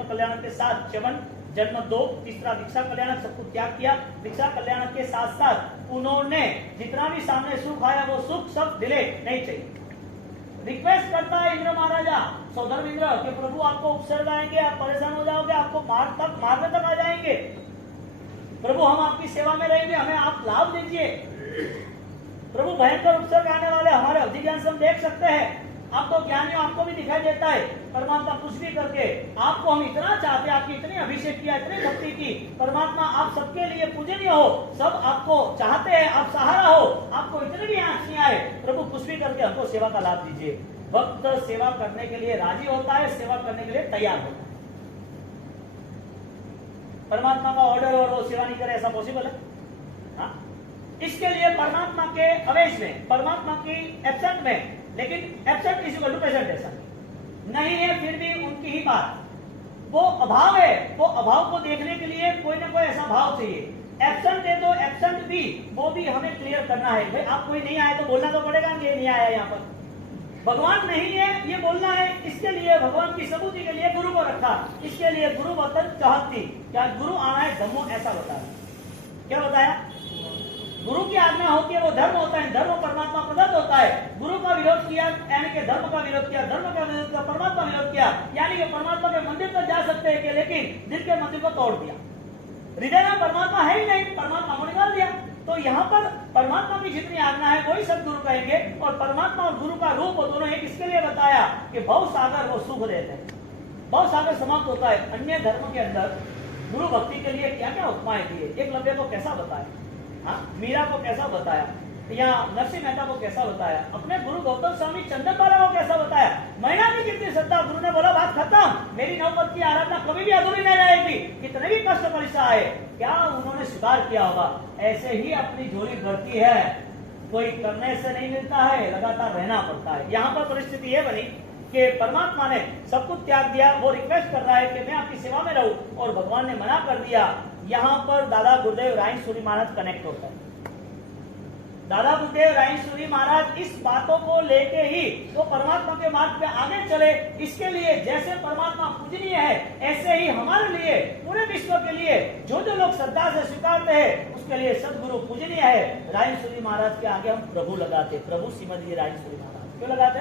कल्याण के साथ च्यवन, जन्म 2, तीसरा दीक्षा कल्याण, सब कुछ त्याग किया। दीक्षा कल्याण के साथ साथ उन्होंने जितना भी सामने सुख आया वो सुख सब दिले नहीं चाहिए। रिक्वेस्ट करता है इंद्र महाराजा, सौधर्म इंद्र, कि प्रभु आपको उपसर्ग आएंगे, आप परेशान हो जाओगे, आपको मारने तक आ जाएंगे, प्रभु हम आपकी सेवा में रहेंगे, हमें आप लाभ दीजिए। प्रभु भयंकर उपसर्ग आने वाले, हमारे अवधि ज्ञान से हम देख सकते हैं। आपको ज्ञानी आपको भी दिखाई देता है परमात्मा कुछ भी करके आपको हम इतना चाहते हैं, आपकी इतनी अभिषेक किया, इतनी भक्ति की, परमात्मा आप सबके लिए पूजनीय हो, सब आपको चाहते हैं, आप सहारा हो, आपको इतनी भी आंख नहीं आए, प्रभु कुछ भी करके हमको सेवा का लाभ दीजिए। भक्त सेवा करने के लिए राजी होता है, सेवा करने के लिए तैयार होता है। परमात्मा का ऑर्डर और वो सेवा नहीं करे, ऐसा पॉसिबल है? हाँ? इसके लिए परमात्मा के अवेश में, परमात्मा की एब्सेंट में, लेकिन absent is equal to presentation नहीं है, फिर भी उनकी ही बात, वो अभाव है, वो अभाव को देखने के लिए कोई ना कोई ऐसा भाव चाहिए। एब्सेंट है तो एब्सेंट भी, वो भी हमें क्लियर करना है। भाई आप कोई नहीं आए तो बोलना तो पड़ेगा कि ये नहीं आया यहाँ पर, भगवान नहीं है ये बोलना है। इसके लिए भगवान की सबूती के लिए गुरु को रखा, इसके लिए गुरु वतन चाहती, क्या गुरु आना है धम्मो, ऐसा बताया। क्या बताया? गुरु की आज्ञा होती है, वो धर्म होता है, धर्म परमात्मा प्रदत्त होता है। गुरु का विरोध किया यानी कि धर्म का विरोध किया, धर्म का विरोध किया, परमात्मा विरोध किया, यानी कि परमात्मा के मंदिर तक जा सकते हैं कि, लेकिन दिल के मंदिर को तोड़ दिया, हृदय में परमात्मा है ही नहीं, परमात्मा को निकाल दिया। तो यहाँ पर परमात्मा की जितनी आज्ञा है वही सब गुरु कहेंगे, और परमात्मा और गुरु का रूप दोनों एक इसके लिए बताया कि भव सागर वो सुख देते हैं, भव सागर समाप्त होता है। अन्य धर्म के अंदर गुरु भक्ति के लिए क्या क्या उपमाएं दिए, एकलव्य को कैसा बताया, हाँ, मीरा को कैसा बताया, या नरसिंह मेहता को कैसा बताया, अपने गुरु गौतम स्वामी चंद्रपाला को कैसा बताया। महीना की कितनी श्रद्धा, गुरु ने बोला बात खत्म, मेरी नवपत की आराधना कभी भी अधूरी नहीं रहेगी, कितने भी कष्ट परीक्षा आए। क्या उन्होंने सुधार किया होगा? ऐसे ही अपनी झोली भरती है, कोई करने से नहीं मिलता है, लगातार रहना पड़ता है। यहाँ पर परिस्थिति ये बनी कि परमात्मा ने सब कुछ त्याग दिया, वो रिक्वेस्ट कर रहा है कि मैं आपकी सेवा में रहूं, और भगवान ने मना कर दिया। यहाँ पर दादा गुरुदेव रायसूरी महाराज कनेक्ट होता है। दादा गुरुदेव रायसूरी महाराज इस बातों को लेके ही वो परमात्मा के मार्ग पे आगे चले। इसके लिए जैसे परमात्मा पूजनीय है, ऐसे ही हमारे लिए, पूरे विश्व के लिए जो जो लोग श्रद्धा से स्वीकारते हैं, उसके लिए सदगुरु पूजनीय है। रायसूरी महाराज के आगे हम प्रभु लगाते, प्रभु श्रीमद जी रायसूरी महाराज क्यों लगाते?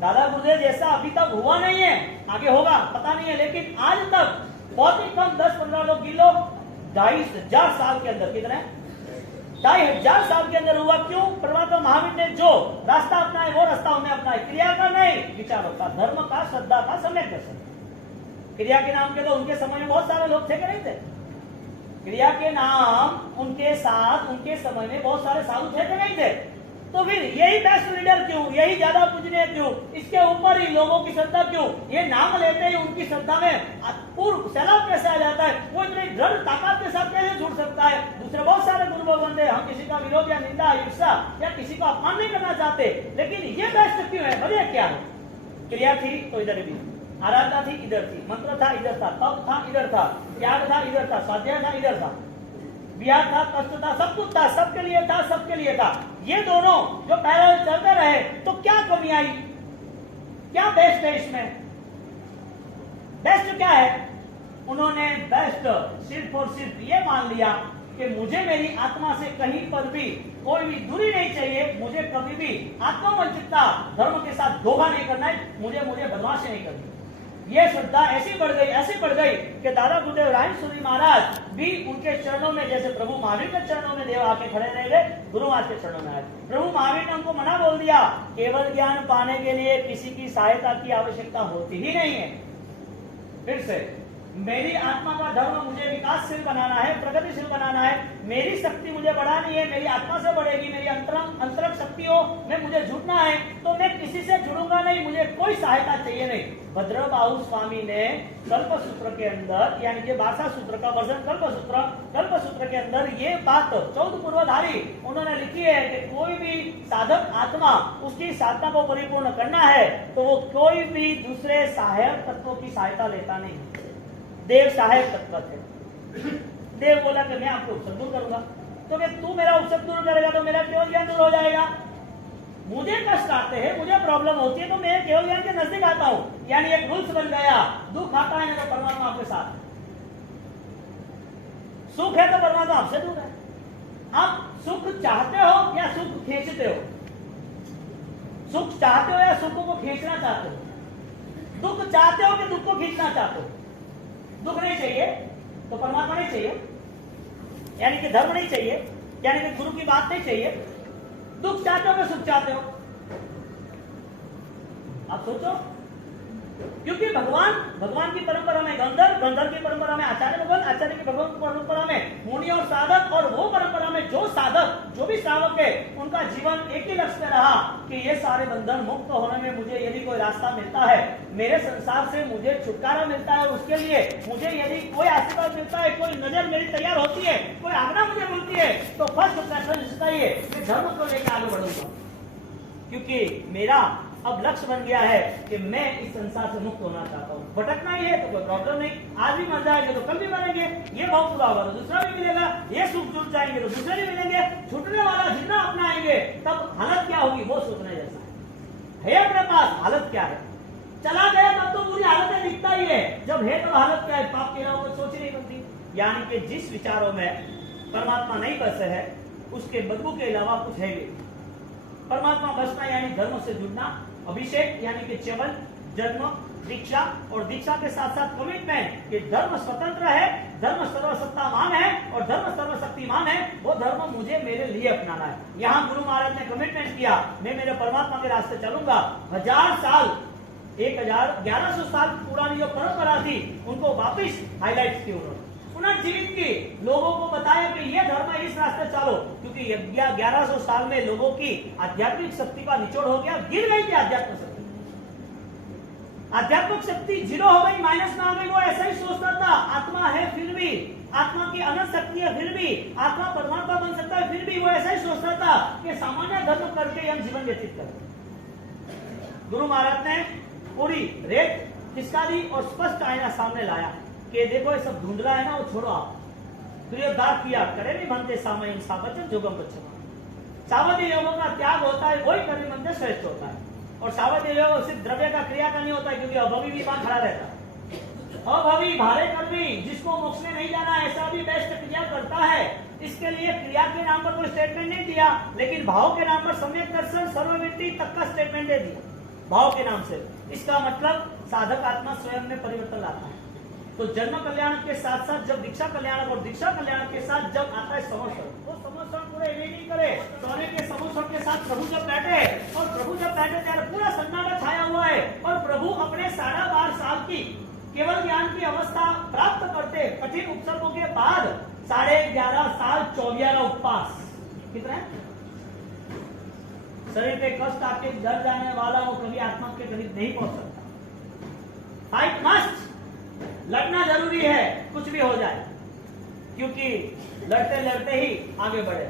दादा गुरुदेव जैसा अभी तक हुआ नहीं है, आगे होगा पता नहीं है, लेकिन आज तक बहुत ही कम 10-15 लोग गिन लो, 2500 साल के अंदर, कितने 2500 साल के अंदर हुआ। क्यों? परमात्मा महावीर ने जो रास्ता अपनाया वो रास्ता उन्हें अपनाया, क्रिया का नहीं, विचारों का, धर्म का, श्रद्धा का, सम्यक दर्शन। क्रिया के नाम के तो उनके समय में बहुत सारे लोग थे कि नहीं थे? क्रिया के नाम उनके साथ उनके समय में बहुत सारे साधु थे कि नहीं थे? तो फिर यही बेस्ट लीडर क्यों, यही ज्यादा पूजनीय क्यों, इसके ऊपर ही लोगों की श्रद्धा क्यों? ये नाम लेते ही उनकी श्रद्धा में पूर्व सैलाब कैसे आ जाता है? वो इतनी दृढ़ ताकत के साथ कैसे जुड़ सकता है? दूसरे बहुत सारे गुरु भगवान थे, हम किसी का विरोध या निंदा ईर्षा या किसी को अपमान नहीं करना चाहते, लेकिन ये बेस्ट क्यों है? वजह क्या है? क्रिया थी तो इधर भी, आराधना थी इधर थी, मंत्र था इधर था, तप था इधर था, त्याग था इधर था, स्वाध्याय था इधर था, ब्याह था, कष्ट था, सब कुछ था, सबके लिए था, सबके लिए था। ये दोनों जो पैरेलल चलते रहे तो क्या कमी आई? क्या बेस्ट है इसमें? बेस्ट क्या है? उन्होंने बेस्ट सिर्फ और सिर्फ ये मान लिया कि मुझे मेरी आत्मा से कहीं पर भी कोई भी दूरी नहीं चाहिए, मुझे कभी भी आत्मवंचितता, धर्म के साथ धोखा नहीं करना है, मुझे बदमाशी नहीं करनी। ये श्रद्धा ऐसी बढ़ गई कि दादा गुरुदेव रायसूरी महाराज भी उनके चरणों में, जैसे प्रभु महावीर के चरणों में देव आके खड़े रह गए, गुरु महाराज के चरणों में आए। प्रभु महावीर ने उनको मना बोल दिया, केवल ज्ञान पाने के लिए किसी की सहायता की आवश्यकता होती ही नहीं है। फिर से मेरी आत्मा का धर्म मुझे विकासशील बनाना है, प्रगतिशील बनाना है, मेरी शक्ति मुझे बढ़ानी है, मेरी आत्मा से बढ़ेगी, मेरी अंतरंग शक्तियों में मुझे जुड़ना है, तो मैं किसी से जुड़ूंगा नहीं, मुझे कोई सहायता चाहिए नहीं। भद्रबाहु स्वामी ने कल्पसूत्र के अंदर, यानी कि 12 सूत्र का वर्जन कल्पसूत्र के अंदर ये बात 14 पूर्वधारी उन्होंने लिखी है कि कोई भी साधक आत्मा उसकी साधना को परिपूर्ण करना है तो वो कोई भी दूसरे सहायक तत्वों की सहायता लेता नहीं। देव सहायक तत्व थे। देव बोला कि मैं आपको उपसर्ग दूर करूंगा, तो तू मेरा उपसर्ग दूर करेगा तो मेरा केवल ज्ञान दूर हो जाएगा। मुझे कष्ट आते हैं, मुझे प्रॉब्लम होती है तो मैं केवल ज्ञान के नजदीक आता हूं, यानी एक रूल्स बन गया। दुख आता है तो परमात्मा आपके साथ, सुख है तो परमात्मा आपसे दूर है। आप सुख चाहते हो या सुख खींचते हो? सुख चाहते हो या सुख को खींचना चाहते हो? दुख चाहते हो कि दुख को खींचना चाहते हो? दुख नहीं चाहिए तो परमात्मा नहीं चाहिए, यानी कि धर्म नहीं चाहिए, यानी कि गुरु की बात नहीं चाहिए। दुख चाहते हो कि सुख चाहते हो? आप सोचो, क्योंकि भगवान की परंपरा में गंधर्व की परंपरा में आचार्य भगवान, आचार्य की भगवान परंपरा में मुनि और साधक, और वो परंपरा में जो साधक, जो भी श्रावक है, उनका जीवन एक ही लक्ष्य में रहा कि ये सारे बंधन मुक्त होने में मुझे यदि कोई रास्ता मिलता है, मेरे संसार से मुझे छुटकारा मिलता है, उसके लिए मुझे यदि कोई आशीर्वाद मिलता है, कोई नजर मेरी तैयार होती है, कोई आज्ञा मुझे मिलती है, तो फर्स्ट प्रेफरेंस चाहिए मैं धर्म को लेकर आगे बढ़ूंगा, क्योंकि मेरा अब लक्ष्य बन गया है कि मैं इस संसार से मुक्त होना चाहता हूँ। भटकना ही है तो कोई प्रॉब्लम नहीं, आज भी मर जाएंगे तो कल भी मरेंगे, ये भाव पूरा होगा तो दूसरा भी मिलेगा, ये सुख जुट जाएंगे तो दूसरे भी मिलेंगे, छूटने वाला जितना अपनाएंगे तब हालत क्या होगी वो सोचने जैसा है अपने पास हालत क्या है, चला गया तब तो पूरी हालत दिखता ही है, जब है तो हालत क्या है, पाप के अलावा सोच ही नहीं बनती। यानी कि जिस विचारों में परमात्मा नहीं बसे है उसके बदबू के अलावा कुछ है भी। परमात्मा बसना यानी धर्म से जुड़ना, अभिषेक यानी कि चवन, जन्म, दीक्षा, और दीक्षा के साथ साथ कमिटमेंट कि धर्म स्वतंत्र है, धर्म सर्वसत्तावान है और धर्म सर्वशक्तिमान है, वो धर्म मुझे मेरे लिए अपनाना है। यहाँ गुरु महाराज ने कमिटमेंट किया, मैं मेरे परमात्मा के रास्ते चलूंगा। 1000 साल 1100 साल पुरानी जो परंपरा थी उनको वापिस हाईलाइट की उन्होंने, पुनर्जीवित की, लोगों को बताया कि ये धर्म है, इस रास्ते चलो, क्योंकि 1100 साल में लोगों की आध्यात्मिक शक्ति का निचोड़ हो गया, गिर गई थी आध्यात्मिक शक्ति, आध्यात्मिक शक्ति जीरो हो गई, माइनस में आ गई। वो ऐसा ही सोचता था आत्मा है फिर भी, आत्मा की अनंत शक्ति है फिर भी, आत्मा परमात्मा बन सकता है फिर भी, वो ऐसा ही सोचता था कि सामान्य धर्म करके हम जीवन व्यतीत करें। गुरु महाराज ने पूरी रेत खिसका दी और स्पष्ट आईना सामने लाया कि देखो ये सब धुंधला है ना, वो छोड़ो आप, दुर्योद्धार किया करे नहीं बनते सामयिक सावचन जोगम बच्चन। सावधि योगों का त्याग होता है, वही कर्मी मंत्र श्रेष्ठ होता है, और सावधि योग सिर्फ द्रव्य का क्रिया का नहीं होता है, क्योंकि अभवी भी वहां खड़ा रहता है। अभवी भारे कर्मी जिसको मोक्ष में नहीं जाना ऐसा भी बेस्ट क्रिया करता है, इसके लिए क्रिया के नाम पर कोई स्टेटमेंट नहीं दिया, लेकिन भाव के नाम पर सम्यक दर्शन सर्ववृत्ति तक का स्टेटमेंट दे दिया भाव के नाम से। इसका मतलब साधक आत्मा स्वयं में परिवर्तन लाता है। तो जन्म कल्याण के साथ साथ जब दीक्षा कल्याण, और दीक्षा कल्याण के साथ जब आता है समर्षण, वो समर्षण पूरे इमेजिन करे, सोने के समर्षण के साथ प्रभु जब बैठे, और प्रभु जब बैठे ત્યારે पूरा सन्नाटा छाया हुआ है, और प्रभु अपने 12.5 साल की केवल ज्ञान की अवस्था प्राप्त करते, कठिन उपसर्गों के बाद 11.5 साल 24 उपवास, कितना है? शरीर पे कष्ट आके डर जाने वाला वो कभी आत्मा के करीब नहीं पहुंच सकता। फाइट मस्ट, लड़ना जरूरी है, कुछ भी हो जाए, क्योंकि लड़ते लड़ते ही आगे बढ़े,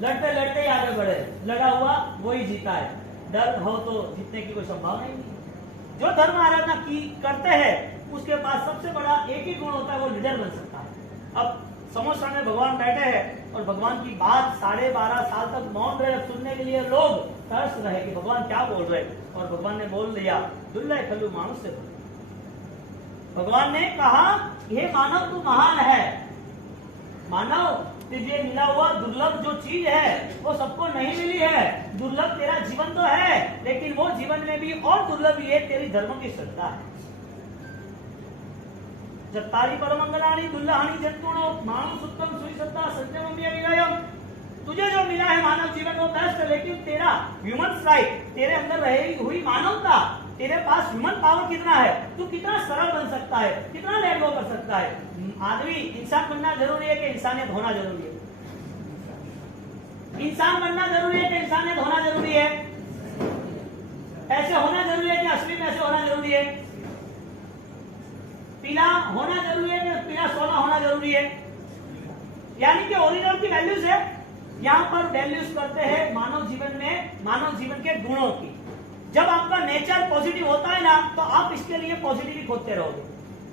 लड़ते लड़ते ही आगे बढ़े, लड़ा हुआ वही जीता है, डर हो तो जीतने की कोई संभावना ही नहीं। जो धर्म आराधना की करते हैं उसके पास सबसे बड़ा एक ही गुण होता है, वो लीडर बन सकता है। अब समोसा में भगवान बैठे हैं और भगवान की बात 12.5 साल तक मौन रहे, सुनने के लिए लोग तरस रहे कि भगवान क्या बोल रहे, और भगवान ने बोल दिया दुल्ला खल्लू मानुष से। भगवान ने कहा हे मानव तू महान है, मानव तुझे मिला हुआ दुर्लभ जो चीज है वो सबको नहीं मिली है, दुर्लभ तेरा जीवन तो है, लेकिन वो जीवन में भी और दुर्लभ ये तेरी धर्म की श्रद्धा है। जत्तारी परमंगलानी दुल्लाहानी जंतुणो मानुष उत्तम सुई सत्ता संजम विनयम, तुझे जो मिला है मानव जीवन वो बेस्ट है, लेकिन तेरा ह्यूमन स्ट्राइक, तेरे अंदर रही हुई मानवता, तेरे पास ह्यूमन पावर कितना है, तू कितना सरल बन सकता है, कितना लेट गो कर सकता है। आदमी इंसान बनना जरूरी है कि इंसानियत होना जरूरी है? इंसान बनना जरूरी है कि इंसानियत होना जरूरी है? ऐसे होना जरूरी है कि असली में ऐसे होना जरूरी है? पीला होना जरूरी है कि पीला सोना होना जरूरी है? यानी कि ओरिजिनल की वैल्यूज है, यहाँ पर वैल्यूज करते हैं मानव जीवन में, मानव जीवन के गुणों की। जब आपका नेचर पॉजिटिव होता है ना तो आप इसके लिए पॉजिटिव खोजते रहोगे,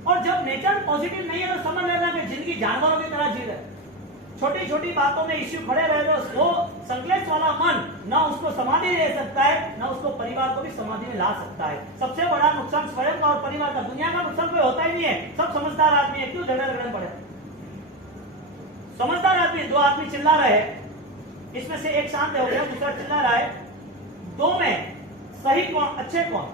और जब नेचर पॉजिटिव नहीं है तो समझ लेना कि जिंदगी जानवरों की तरह जी रहे, छोटी छोटी बातों में इश्यू खड़े रहे तो वो संकलेश वाला मन ना उसको समाधि दे सकता है, ना उसको परिवार को भी समाधि में ला सकता है। सबसे बड़ा नुकसान स्वयं का और परिवार का, दुनिया का नुकसान कोई होता ही नहीं है, सब समझदार आदमी है, क्यों झगड़ा झगड़ने पड़े? समझदार आदमी, दो आदमी चिल्ला रहे हैं, इसमें से एक शांत हो गया, दूसरा चिल्ला रहा है, दो में सही कौन, अच्छे कौन?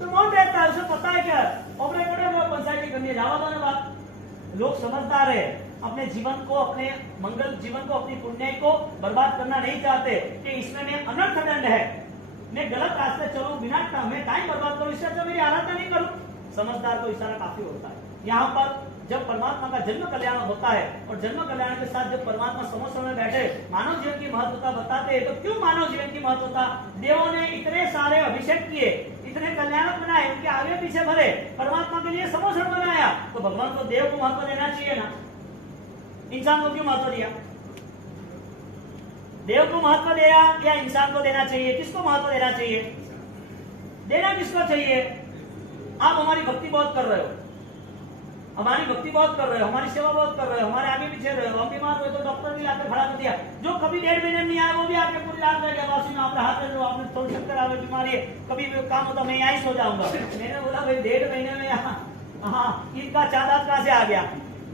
तो कौन रहता है, उसे पता है क्या ऑपरेटर वो पंचायती करनी है, जावा दोनों बात। लोग समझदार है, अपने जीवन को, अपने मंगल जीवन को, अपनी पुण्य को बर्बाद करना नहीं चाहते कि इसमें में अनर्थ दंड है, मैं गलत रास्ते चलूं, बिना मैं टाइम बर्बाद करूं, इससे अच्छा मेरी आराधना नहीं करूं। समझदार को इशारा काफी होता है। यहाँ पर जब परमात्मा का जन्म कल्याण होता है और जन्म कल्याण के साथ जब परमात्मा समोसों में बैठे मानव जीवन की महत्वता बताते हैं, तो क्यों मानव जीवन की महत्वता? देवों ने इतने सारे अभिषेक किए, इतने कल्याणक बनाए, उनके आगे पीछे भरे, परमात्मा के लिए समोसण बनाया, तो भगवान को देव को महत्व देना चाहिए ना? इंसान को क्यों महत्व दिया? देव को महत्व दिया या इंसान को देना चाहिए? किसको महत्व देना चाहिए? देना किसको चाहिए? आप हमारी भक्ति बहुत कर रहे हो, हमारी भक्ति बहुत कर रहे हो, हमारी सेवा बहुत कर रहे हो, हमारे आगे पीछे रहे हो, हम बीमार हुए तो डॉक्टर भी लाकर खड़ा कर दिया, जो कभी 1.5 महीने में नहीं आया वो भी आके पूरी रात रह गया, वासी में आपने हाथ में आपने थोड़ी चक्कर आ गई, बीमारी है, कभी भी काम होता मैं यहीं सो जाऊंगा। मैंने बोला भाई 1.5 महीने में हाँ ईद का चांद कहाँ से आ गया?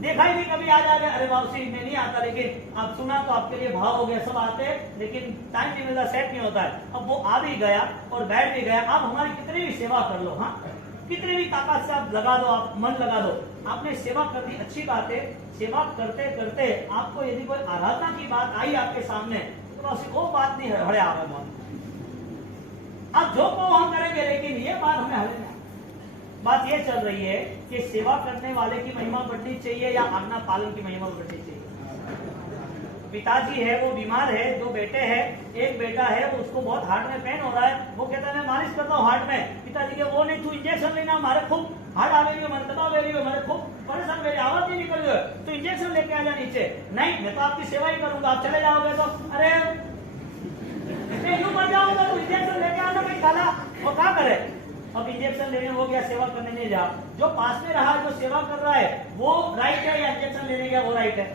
देखा ही नहीं कभी आ जाएगा। अरे वापसी में नहीं आता, लेकिन आप सुना तो आपके लिए भाव हो गया, सब आते लेकिन टाइम नहीं मिलता, सेट नहीं होता है। अब वो आ भी गया और बैठ भी गया। आप हमारी कितनी भी सेवा कर लो, हाँ कितनी भी ताकत से आप लगा दो, आप मन लगा दो, आपने सेवा कर दी, अच्छी बात है। सेवा करते करते आपको यदि कोई आराधना की बात आई आपके सामने तो वो बात नहीं हड़े आवे मन, आप जो को हम करेंगे, लेकिन ये बात हमें हड़े नहीं। बात ये चल रही है कि सेवा करने वाले की महिमा बढ़नी चाहिए या आज्ञा पालन की महिमा बढ़नी चाहिए। पिताजी है वो बीमार है, 2 बेटे हैं, एक बेटा है वो उसको बहुत हार्ट में पेन हो रहा है, वो कहता है मैं मालिश करता हूँ हार्ट में। पिताजी के वो नहीं, तू इंजेक्शन लेना, हमारे खूब हार्ट आ रही है, मैंने दबा ले रही है, मेरे खूब परेशान, मेरी आवाज नहीं निकल रही है, तो इंजेक्शन लेके आ जा नीचे। नहीं मैं तो आपकी सेवा ही करूंगा, आप चले जाओगे तो अरे मैं यूं मर जाऊंगा, तो इंजेक्शन लेके आना भाई खाला, वो क्या करे? अब इंजेक्शन लेने हो गया, सेवा करने नहीं जा। जो पास में रहा, जो सेवा कर रहा है वो राइट है या इंजेक्शन लेने गया वो राइट है?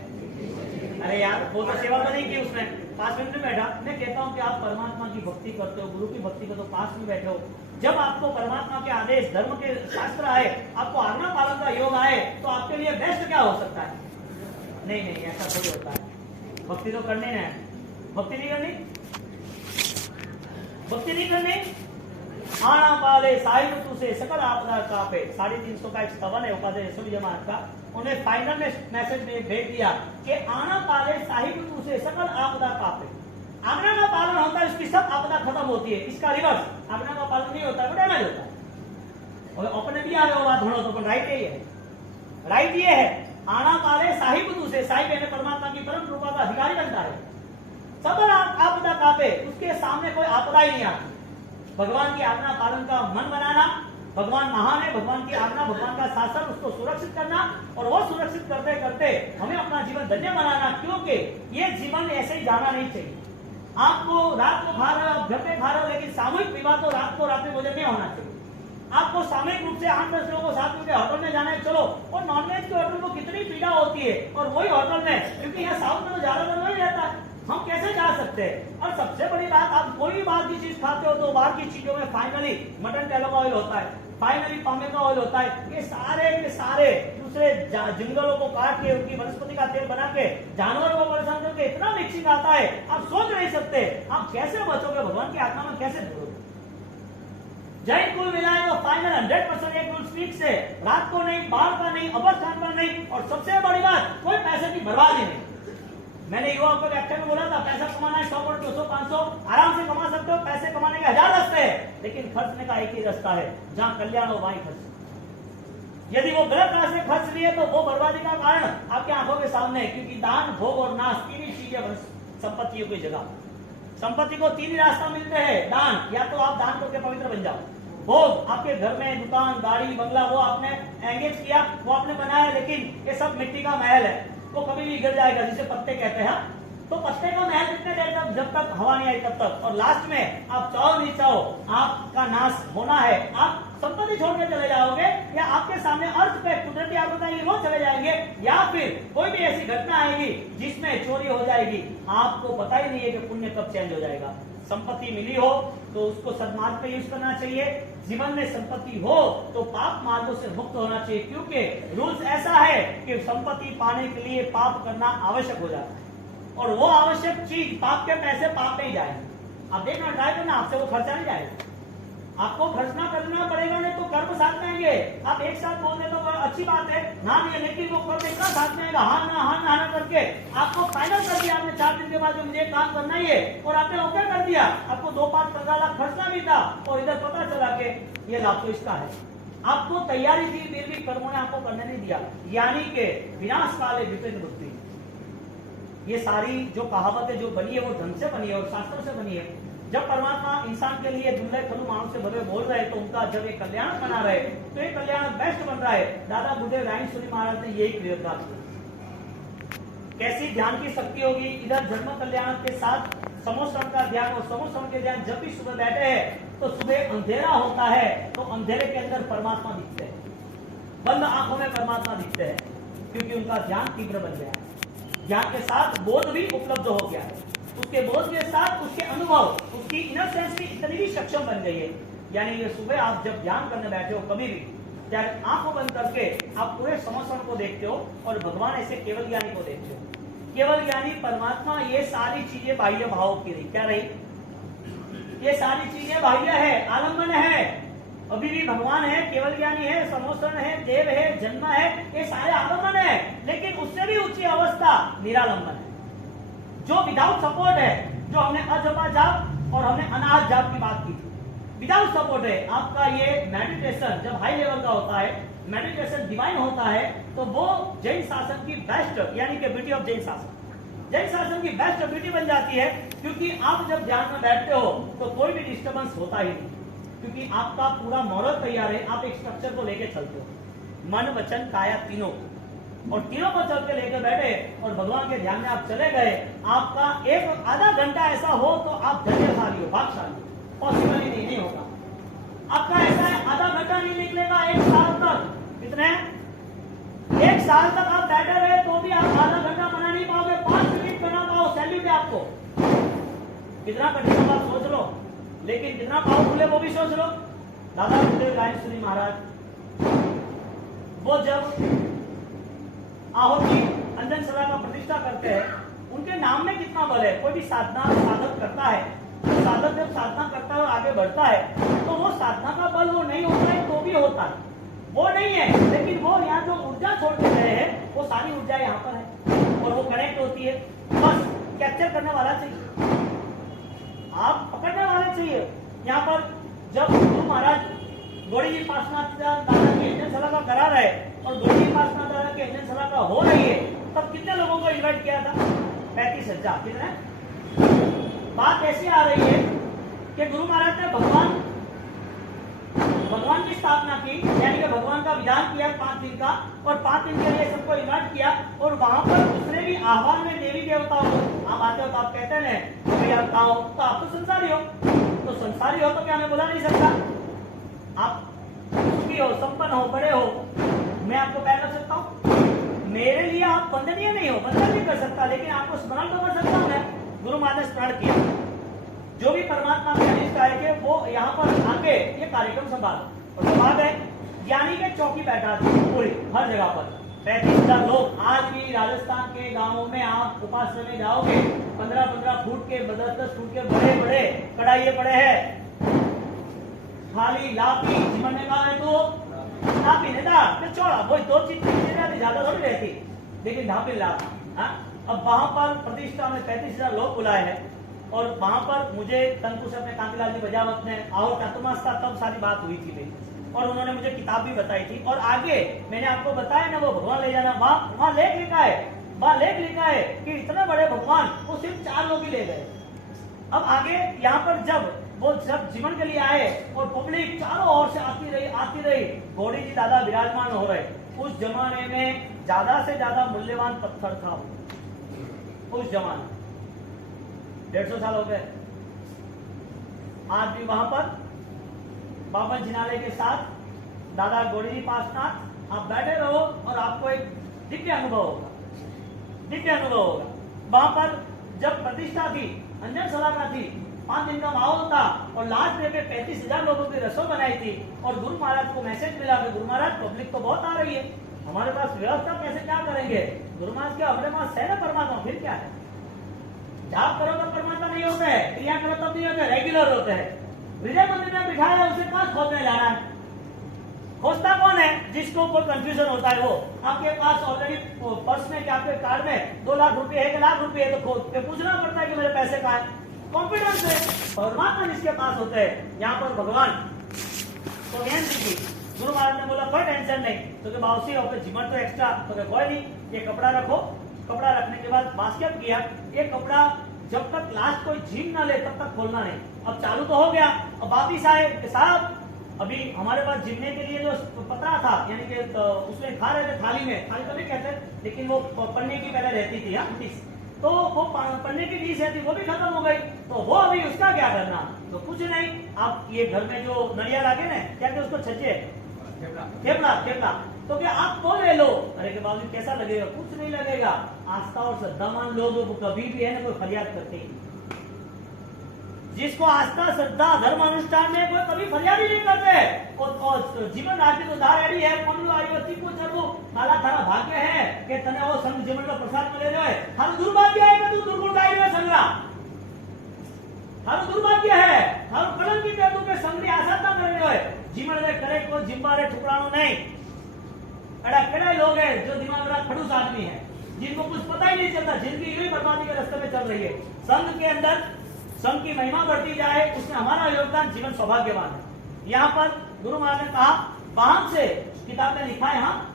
अरे यार वो तो सेवा तो नहीं की उसने, 5 मिनट में बैठा। मैं कहता हूँ कि आप परमात्मा की भक्ति करते हो, गुरु की भक्ति करते हो, पास में बैठे हो, जब आपको परमात्मा के आदेश, धर्म के शास्त्र आए, आपको आज्ञा पालन का योग आए, तो आपके लिए बेस्ट क्या हो सकता है? नहीं नहीं ऐसा थोड़ी होता है। भक्ति तो करनी है, भक्ति नहीं करनी, भक्ति नहीं करनी। आना पाले साहिब तुसे सकल आपदा कापे, 350 का एक स्तवन है उपाध्याय जमात का, उन्हें फाइनल में मैसेज में भेज दिया कि आना पाले साहिब तुसे सकल आपदा कापे। आज्ञा का पालन होता है, उसकी सब आपदा खत्म होती है। इसका रिवर्स, आज्ञा का पालन नहीं होता है, वो डैमेज होता है। और अपने भी आ रहे हो बात भरो तो राइट यही है, राइट ये है। आना पाले साहिब तुसे, साहिब यानी परमात्मा की परम कृपा का अधिकारी बनता है। सकल आपदा कापे, उसके सामने कोई आपदा ही नहीं आती। भगवान की आज्ञा पालन का मन बनाना, भगवान महान है, भगवान की आज्ञा, भगवान का शासन, उसको सुरक्षित करना, और वो सुरक्षित करते करते हमें अपना जीवन धन्य बनाना, क्योंकि ये जीवन ऐसे ही जाना नहीं चाहिए। आपको रात को खा रहे हो, आप घर पे खा रहे हो, लेकिन सामूहिक विवाह तो रात को रात्रि भोजन नहीं होना चाहिए। आपको सामूहिक रूप से 8-10 लोगों को साथ मिलकर होटल में जाना है, चलो। और नॉनवेज के होटल को कितनी पीड़ा होती है, और वही होटल में, क्योंकि यहाँ साउथ में तो ज्यादातर वही रहता है, हम कैसे जा सकते हैं? और सबसे बड़ी बात, आप कोई भी बाहर की चीज खाते हो तो बाहर की चीजों में फाइनली मटन टेलो का ऑयल होता है, फाइनली पामे का ऑयल होता है। ये सारे के सारे दूसरे जंगलों को काट के उनकी वनस्पति का तेल बना के जानवरों को परेशान करके इतना मिक्सिंग आता है, आप सोच नहीं सकते। आप कैसे बचोगे? भगवान की आत्मा में कैसे जुड़ोगे? जैन कुल मिलाए तो फाइनल 100% एक रूल स्पीक्स है, रात को नहीं, बाहर का नहीं, अबर स्थान पर नहीं, और सबसे बड़ी बात, कोई पैसे की बर्बादी नहीं। मैंने युवाओं को व्याख्या में बोला था, पैसा कमाना है 100, 200, 500 आराम से कमा सकते हो। पैसे कमाने के 1000 रास्ते हैं, लेकिन खर्चने का एक ही रास्ता है, जहां कल्याण हो वहीं खर्च। यदि वो गलत रास्ते खर्च लिए तो वो बर्बादी का कारण आपकी आंखों के सामने है। क्योंकि दान, भोग और नाश, 3 ही चीजें संपत्तियों की जगह। संपत्ति को 3 ही रास्ता मिलते हैं। दान, या तो आप दान करके पवित्र बन जाओ। भोग, आपके घर में दुकान, गाड़ी, बंगला, वो आपने एंगेज किया, वो आपने बनाया, लेकिन ये सब मिट्टी का महल है, वो कभी भी गिर जाएगा, जिसे पत्ते कहते हैं। तो पत्ते का महल कितने देर तक? जब तक हवा नहीं आई तब तक। और लास्ट में आप चाहो नहीं चाहो, आपका नाश होना है। आप संपत्ति छोड़ के चले जाओगे, या आपके सामने अर्थ पे कुदरती आपदा आएगी वो चले जाएंगे, या फिर कोई भी ऐसी घटना आएगी जिसमें चोरी हो जाएगी, आपको पता ही नहीं है कि पुण्य कब चेंज हो जाएगा। संपत्ति मिली हो तो उसको सद्मार्ग पे यूज करना चाहिए। जीवन में संपत्ति हो तो पाप मार्गों से मुक्त होना चाहिए, क्योंकि रूल्स ऐसा है कि संपत्ति पाने के लिए पाप करना आवश्यक हो जाता है, और वो आवश्यक चीज, पाप के पैसे पाप में ही जाएंगे। आप देखना, ट्राई करना, आपसे वो खर्चा नहीं जाएगा। आपको खर्चना करना पड़ेगा, नहीं तो कर्म साथ में आएंगे। आप एक साथ बोल दे तो अच्छी बात है, नाम ये, लेकिन वो कब इतना साथ में हाँ ना करके आपको फाइनल कर दिया आपने 4 दिन के बाद मुझे काम करना ही है, और आपने ओके कर दिया, आपको 2-5-15 लाख खर्चना भी था, और इधर पता चला कि ये लाभ तो इसका है। आपको तैयारी थी, फिर भी कर्मों ने आपको करने नहीं दिया, यानी कि विनाश काले विपरीत बुद्धि। ये सारी जो कहावतें जो बनी है वो ढंग से बनी है और शास्त्रों से बनी है। जब परमात्मा इंसान के लिए दुल्हे खलु मानव से भले बोल रहे, तो उनका जब ये कल्याण बना रहे, तो ये कल्याण बेस्ट बन रहा है। दादा बुढ़े रायसुरी महाराज ने यही प्रयोग किया। कैसी ध्यान की शक्ति होगी, इधर जन्म कल्याण के साथ समोश्रम का ध्यान, और समोश्रम के ध्यान जब भी सुबह बैठे हैं तो सुबह अंधेरा होता है, तो अंधेरे के अंदर परमात्मा दिखते हैं, बंद आंखों में परमात्मा दिखते हैं, क्योंकि उनका ध्यान तीव्र बन गया है। ज्ञान के साथ बोध भी उपलब्ध हो गया है, उसके बोध के साथ उसके अनुभव, उसकी इनर सेंस भी इतनी भी सक्षम बन गई है। यानी ये सुबह आप जब ध्यान करने बैठे हो, कभी भी चाहे आंखों बंद करके आप पूरे समोश्रम को देखते हो, और भगवान ऐसे केवल ज्ञानी को देखते हो। केवल ज्ञानी परमात्मा, ये सारी चीजें बाह्य भाव की रही, क्या रही, ये सारी चीजें बाह्य है, आलम्बन है। अभी भी भगवान है, केवल ज्ञानी है, समोश्रम है, देव है, जन्म है, ये सारे आलम्बन है, लेकिन उससे भी ऊंची अवस्था निरालंबन है, जो विदाउट सपोर्ट है। जो हमने अजपा जाप और हमने अनाहत जाप की बात की थी, विदाउट सपोर्ट है। आपका ये मेडिटेशन जब हाई लेवल का होता है, मेडिटेशन डिवाइन होता है, तो वो जैन शासन की बेस्ट, यानी कि ब्यूटी ऑफ जैन शासन, जैन शासन की बेस्ट ब्यूटी बन जाती है। क्योंकि आप जब ध्यान में बैठते हो तो कोई भी डिस्टर्बेंस होता ही नहीं, क्योंकि आपका पूरा मॉरल तैयार है, आप एक स्ट्रक्चर को लेके चलते हो, मन वचन काया तीनों, और तीनों को चल के लेकर बैठे और भगवान के ध्यान में आप चले गए। आपका एक आधा घंटा ऐसा हो तो आप धैर्यशाली हो, भागशाली, पॉसिबल ही नहीं होगा। आपका ऐसा है आधा घंटा नहीं निकलेगा 1 साल तक, कितने 1 साल तक आप बैठे रहे तो भी आप आधा घंटा बना नहीं पाओगे, 5 मिनट बना पाओ, सैल्यूट है आपको। कितना कठिन बात सोच लो, लेकिन जितना पावरफुल है वो भी सोच लो। दादा बुद्धदेव रायसुरी महाराज वो जब आहुति अंजन सभा का प्रतिष्ठा करते हैं, उनके नाम में कितना बल है। कोई भी साधना साधक करता है, तो साधक जब साधना करता है और आगे बढ़ता है, तो वो साधना का बल वो नहीं होता है तो भी होता है, वो नहीं है, लेकिन वो यहाँ जो ऊर्जा छोड़ के गए हैं, वो सारी ऊर्जा यहाँ पर है और वो कनेक्ट होती है। बस कैप्चर करने वाला चाहिए, आप पकड़ने वाले चाहिए। यहाँ पर जब गुरु महाराज गौड़ी जी पार्श्वनाथ दादा की अंजन सभा का करा रहे और गौड़ी जी पार्श्वनाथ दादा की अंजन सभा का हो रही है, तब कितने लोगों को इन्वाइट किया था, 35,000, कितने। बात ऐसी आ रही है कि गुरु महाराज ने भगवान की स्थापना की, यानी कि भगवान का विधान किया 5 दिन का, और 5 दिन के लिए सबको इन्वाइट किया, और वहां पर दूसरे भी आह्वान में देवी देवताओं को आप आते हो तो आप कहते हैं भाई आप आओ, तो आप तो संसारी हो, तो संसारी हो तो क्या मैं बुला नहीं सकता। आप सुखी हो, संपन्न हो, बड़े हो, मैं आपको प्यार कर सकता हूँ। मेरे लिए आप वंदनीय नहीं हो, वंदन नहीं कर सकता, लेकिन आपको स्मरण तो कर सकता हूँ मैं। गुरु महाराज ने स्मरण किया, जो भी परमात्मा के अनिष्ट आएंगे वो यहाँ पर आके ये कार्यक्रम संभाल, और संभाल है, यानी कि चौकी बैठा पूरी हर जगह पर 35,000 लोग। आज भी राजस्थान के गांवों में आप उपासना में जाओगे, 15-15 फुट के, 10-10 फुट के बड़े बड़े कढ़ाइये पड़े हैं, थाली लापी, जीवन ने कहा है तो लापी नेता चौड़ा, वही 2 चीज ज्यादा थोड़ी रहती, लेकिन ढापी लापी। अब वहां पर प्रतिष्ठा में 35,000 लोग बुलाए हैं, और वहां पर मुझे तंकुश अपने कांतिलाल जी बजावत ने और चातुर्मास था, तब सारी बात हुई थी मेरी, और उन्होंने मुझे किताब भी बताई थी, और आगे मैंने आपको बताया ना वो भगवान ले जाना, वहां लेख लिखा है, वहां लेख लिखा है कि इतने बड़े भगवान वो सिर्फ 4 लोग ही ले गए। अब आगे यहाँ पर जब वो सब जीवन के लिए आए और पब्लिक चारों ओर से आती रही, घोड़ी जी दादा विराजमान हो रहे। उस जमाने में ज्यादा से ज्यादा मूल्यवान पत्थर था, उस जमाने 150 साल हो गए। आज भी वहां पर बाबा जिनालय के साथ दादा घोड़ी जी पार्श्वनाथ आप बैठे रहो और आपको एक दिव्य अनुभव होगा, दिव्य अनुभव होगा। वहां पर जब प्रतिष्ठा थी, अंजन सभा का थी, 5 दिन का माहौल था, और लास्ट डे पे 35,000 लोगों की रसोई बनाई थी, और गुरु महाराज को मैसेज मिला कि गुरु महाराज पब्लिक तो बहुत आ रही है, हमारे पास व्यवस्था कैसे क्या करेंगे। गुरु महाराज के हमारे पास है ना परमात्मा, फिर क्या है, जाप करो तो परमात्मा नहीं होते है, क्रिया करो तब नहीं होते, रेगुलर होते हैं। विजय मंदिर में बिठाया उसे कहां खोदने जाना है, खोजता कौन है? जिसको कोई कंफ्यूजन होता है वो। आपके पास ऑलरेडी पर्स में, क्या आपके कार्ड में 2 लाख रुपए है, 1 लाख रुपए है, तो पूछना पड़ता है कि मेरे पैसे कहाँ है। कॉन्फिडेंस है। परमात्मा जिसके पास होते हैं, यहाँ पर भगवान तो ज्ञान जी गुरु महाराज ने बोला कोई टेंशन नहीं, तो कि बाउसी और जीवन तो एक्स्ट्रा, तो कोई नहीं, ये कपड़ा रखो। कपड़ा रखने के बाद बास्केट किया, ये कपड़ा जब तक लास्ट कोई झीम ना ले तब तक खोलना नहीं। अब चालू तो हो गया, अब वापिस आए कि साहब अभी हमारे पास जिमने के लिए जो पतरा था, यानी कि तो उसमें खा रहे थे थाली में, थाली तो नहीं कहते लेकिन वो पन्ने की पहले रहती थी, हाँ डिश, तो वो पन्ने की डिश रहती वो भी खत्म हो गई, तो वो अभी उसका क्या करना? तो कुछ नहीं, आप ये घर में जो नड़िया लागे ना, क्या क्या उसको छज्जे थेपला, तो क्या आप वो ले लो। अरे के बावजूद कैसा लगेगा? कुछ नहीं लगेगा। आस्था और श्रद्धावान लोग कभी भी है ना कोई फरियाद करते ही, जिसको आस्था श्रद्धा धर्म अनुष्ठान में कोई कभी फरियाद ही नहीं करते, और जीवन राज्य उधार एडी है पंडू आयुवती को जब काला थारा भाग्य है कि तने वो संत जीवन का प्रसाद मिले रहे, हर दुर्भाग्य है कि तू दुर्गुणगाई में संग्रा, हर दुर्भाग्य है, हर कलंकित है तू के संगरी आशा ना कर रहे हो। जीवन में करे को जिम्बारे ठुकरानो नहीं। अड़ा केड़े लोग हैं जो दिमाग का खड़ूस आदमी है, जिनको कुछ पता ही नहीं चलता, जिनकी यूं ही बर्बादी के रास्ते में चल रही है। संघ के अंदर संघ की महिमा बढ़ती जाए, उसमें हमारा योगदान, जीवन सौभाग्यवान है। यहाँ पर गुरु महाराज ने कहा, वहां से किताब में लिखा है, हाँ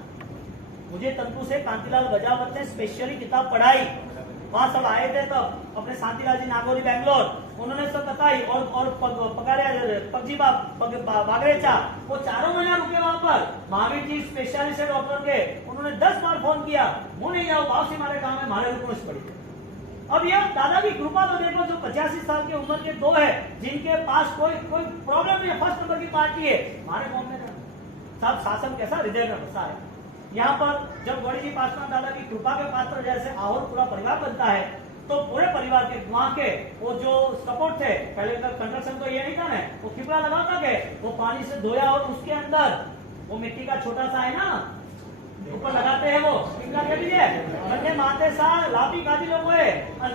मुझे तंतु से कांतिलाल गजावत ने स्पेशली किताब पढ़ाई, वहां सब आए थे तब, अपने शांतिलाल जी नागौरी बैंगलोर, उन्होंने सब बताई, और बागरेचा, वो 4 महीना रुके वहां पर। महावीर जी स्पेशलिस्ट है डॉक्टर के, उन्होंने 10 बार फोन किया, मुंह नहीं जाओ बाउसी मारे काम है, मारे रुकने से पड़ी। अब यह दादा की कृपा तो देखो, जो 85 साल की उम्र के 2 है, जिनके पास कोई प्रॉब्लम नहीं है, फर्स्ट नंबर की पार्टी है, हमारे गांव में सब शासन कैसा हृदय में बसा है। यहाँ पर जब गौड़ी जी पासवान दादा की कृपा के पात्र जैसे और पूरा परिवार बनता है, तो पूरे परिवार के वहाँ के वो जो सपोर्ट थे, पहले कंस्ट्रक्शन तो ये नहीं था ना, वो खिपड़ा लगाता के वो पानी से धोया, और उसके अंदर वो मिट्टी का छोटा सा है ना ऊपर लगाते हैं, वो कितना कह दीजिए बंदे माते साल लापी काजी लोग हुए,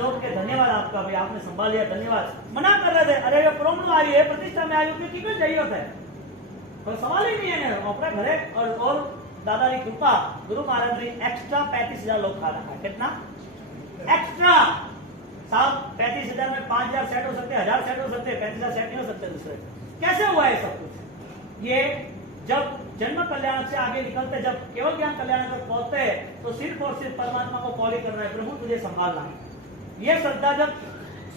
लोग के धन्यवाद आपका भाई, आपने संभाल लिया, धन्यवाद। मना कर रहे थे, अरे ये प्रॉब्लम आई है, प्रतिष्ठा में आई है, क्यों चाहिए होता है, कोई सवाल ही नहीं है अपने घरे। और दादा की कृपा, गुरु महाराज ने एक्स्ट्रा 35,000 लोग खा रखा है। कितना एक्स्ट्रा? साहब 35,000 में 5,000 सेट हो सकते, 1,000 सेट हो सकते, 35,000 सेट नहीं हो सकते दूसरे। कैसे हुआ है सब कुछ? ये जब जन्म कल्याण से आगे निकलते, जब केवल ज्ञान कल्याण तक पहुंचते, तो सिर्फ और सिर्फ परमात्मा को कॉल ही करना है, प्रभु तुझे संभालना है। ये श्रद्धा जब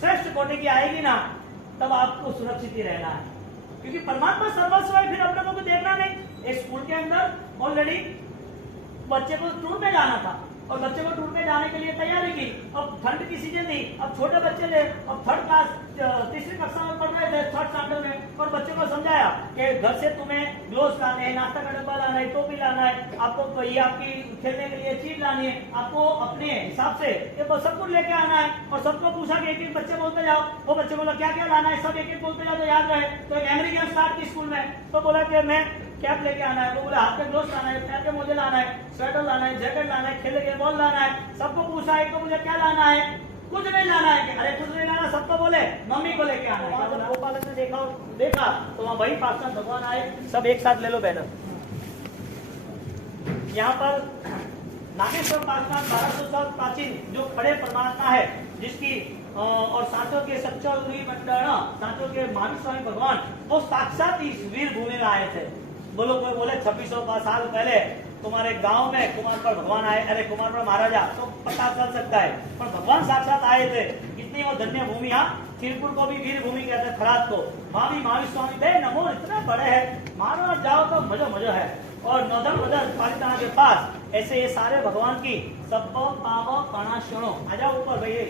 श्रेष्ठ कोटि की आएगी ना, तब आपको सुरक्षित ही रहना है, क्योंकि परमात्मा सर्वस्व है, फिर अपने को देखना नहीं। एक स्कूल के अंदर ऑलरेडी बच्चे को टूर पे जाना था, और बच्चे को टूर पे जाने के लिए तैयारी की। अब ठंड की सीजन थी, अब छोटे बच्चे थे, अब 3rd क्लास 3री कक्षा में पढ़ रहे थे, 3rd स्टैंडर्ड में, और बच्चे को समझाया कि घर से तुम्हें ग्लोव्स लाने हैं, नाश्ता का डब्बा लाना है, टोपी लाना है, आपको ये आपकी खेलने के लिए चीज लानी है, आपको अपने हिसाब से ये सब कुछ लेके आना है। और सबको पूछा कि एक-एक बच्चे बोलते जाओ, वो बच्चे बोला क्या क्या लाना है, सब एक-एक बोलते जाओ तो याद रहे। तो एक एंग्री गेम स्टार्ट की स्कूल में, तो बोला कि मैं कैप लेके आना है, वो बोला हाथ के ग्लोव्स लाना है, पैर के मोजे लाना है, स्वेटर लाना है, जैकेट लाना है, खेलने के बॉल लाना है। सबको पूछा, एक तो मुझे क्या लाना है, कुछ नहीं लाना है। अरे कुछ नहीं लाना, सबको बोले मम्मी को लेके आना है। जब गोपाल ने देखा तो वहाँ वही पासवान भगवान आए, सब एक साथ ले लो बैनर। यहाँ पर नागेश्वर पासवान 1200 साल प्राचीन जो खड़े परमात्मा है, जिसकी और साचो के सच्चा मंडल, साचो के महावीर स्वामी भगवान, वो साक्षात इस वीर भूमि में आए थे। बोलो कोई बोले 2600 साल पहले तुम्हारे गांव में कुमारपुर भगवान आए, अरे कुमारपुर महाराजा तो पता चल सकता है, पर भगवान साक्षात आए थे। कितनी वो धन्य भूमि। यहाँ खीरपुर को भी वीर भूमि कहते हैं, खरात को। वहाँ भी महावीर स्वामी थे, नमो इतने बड़े हैं, मारो जाओ तो मजा है। और नौधन बदल पालिताना के पास ऐसे ये सारे भगवान की सब पाव कणाशणों। आ जाओ ऊपर भैया,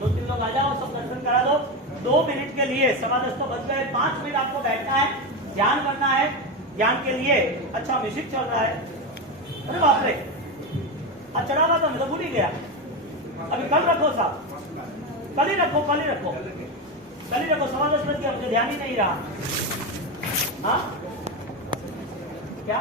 2-3 लोग आ जाओ, सब दर्शन करा दो। 2 मिनट के लिए 10:15 तो बज गए, 5 मिनट आपको बैठना है, ध्यान करना है। ज्ञान के लिए अच्छा म्यूजिक चल रहा है। अरे बाप रे, आज चढ़ा हुआ तो मैं तो भूल ही गया। अभी कल रखो साहब, कल ही रखो 10:15 बज गया, मुझे ध्यान ही नहीं रहा। हाँ क्या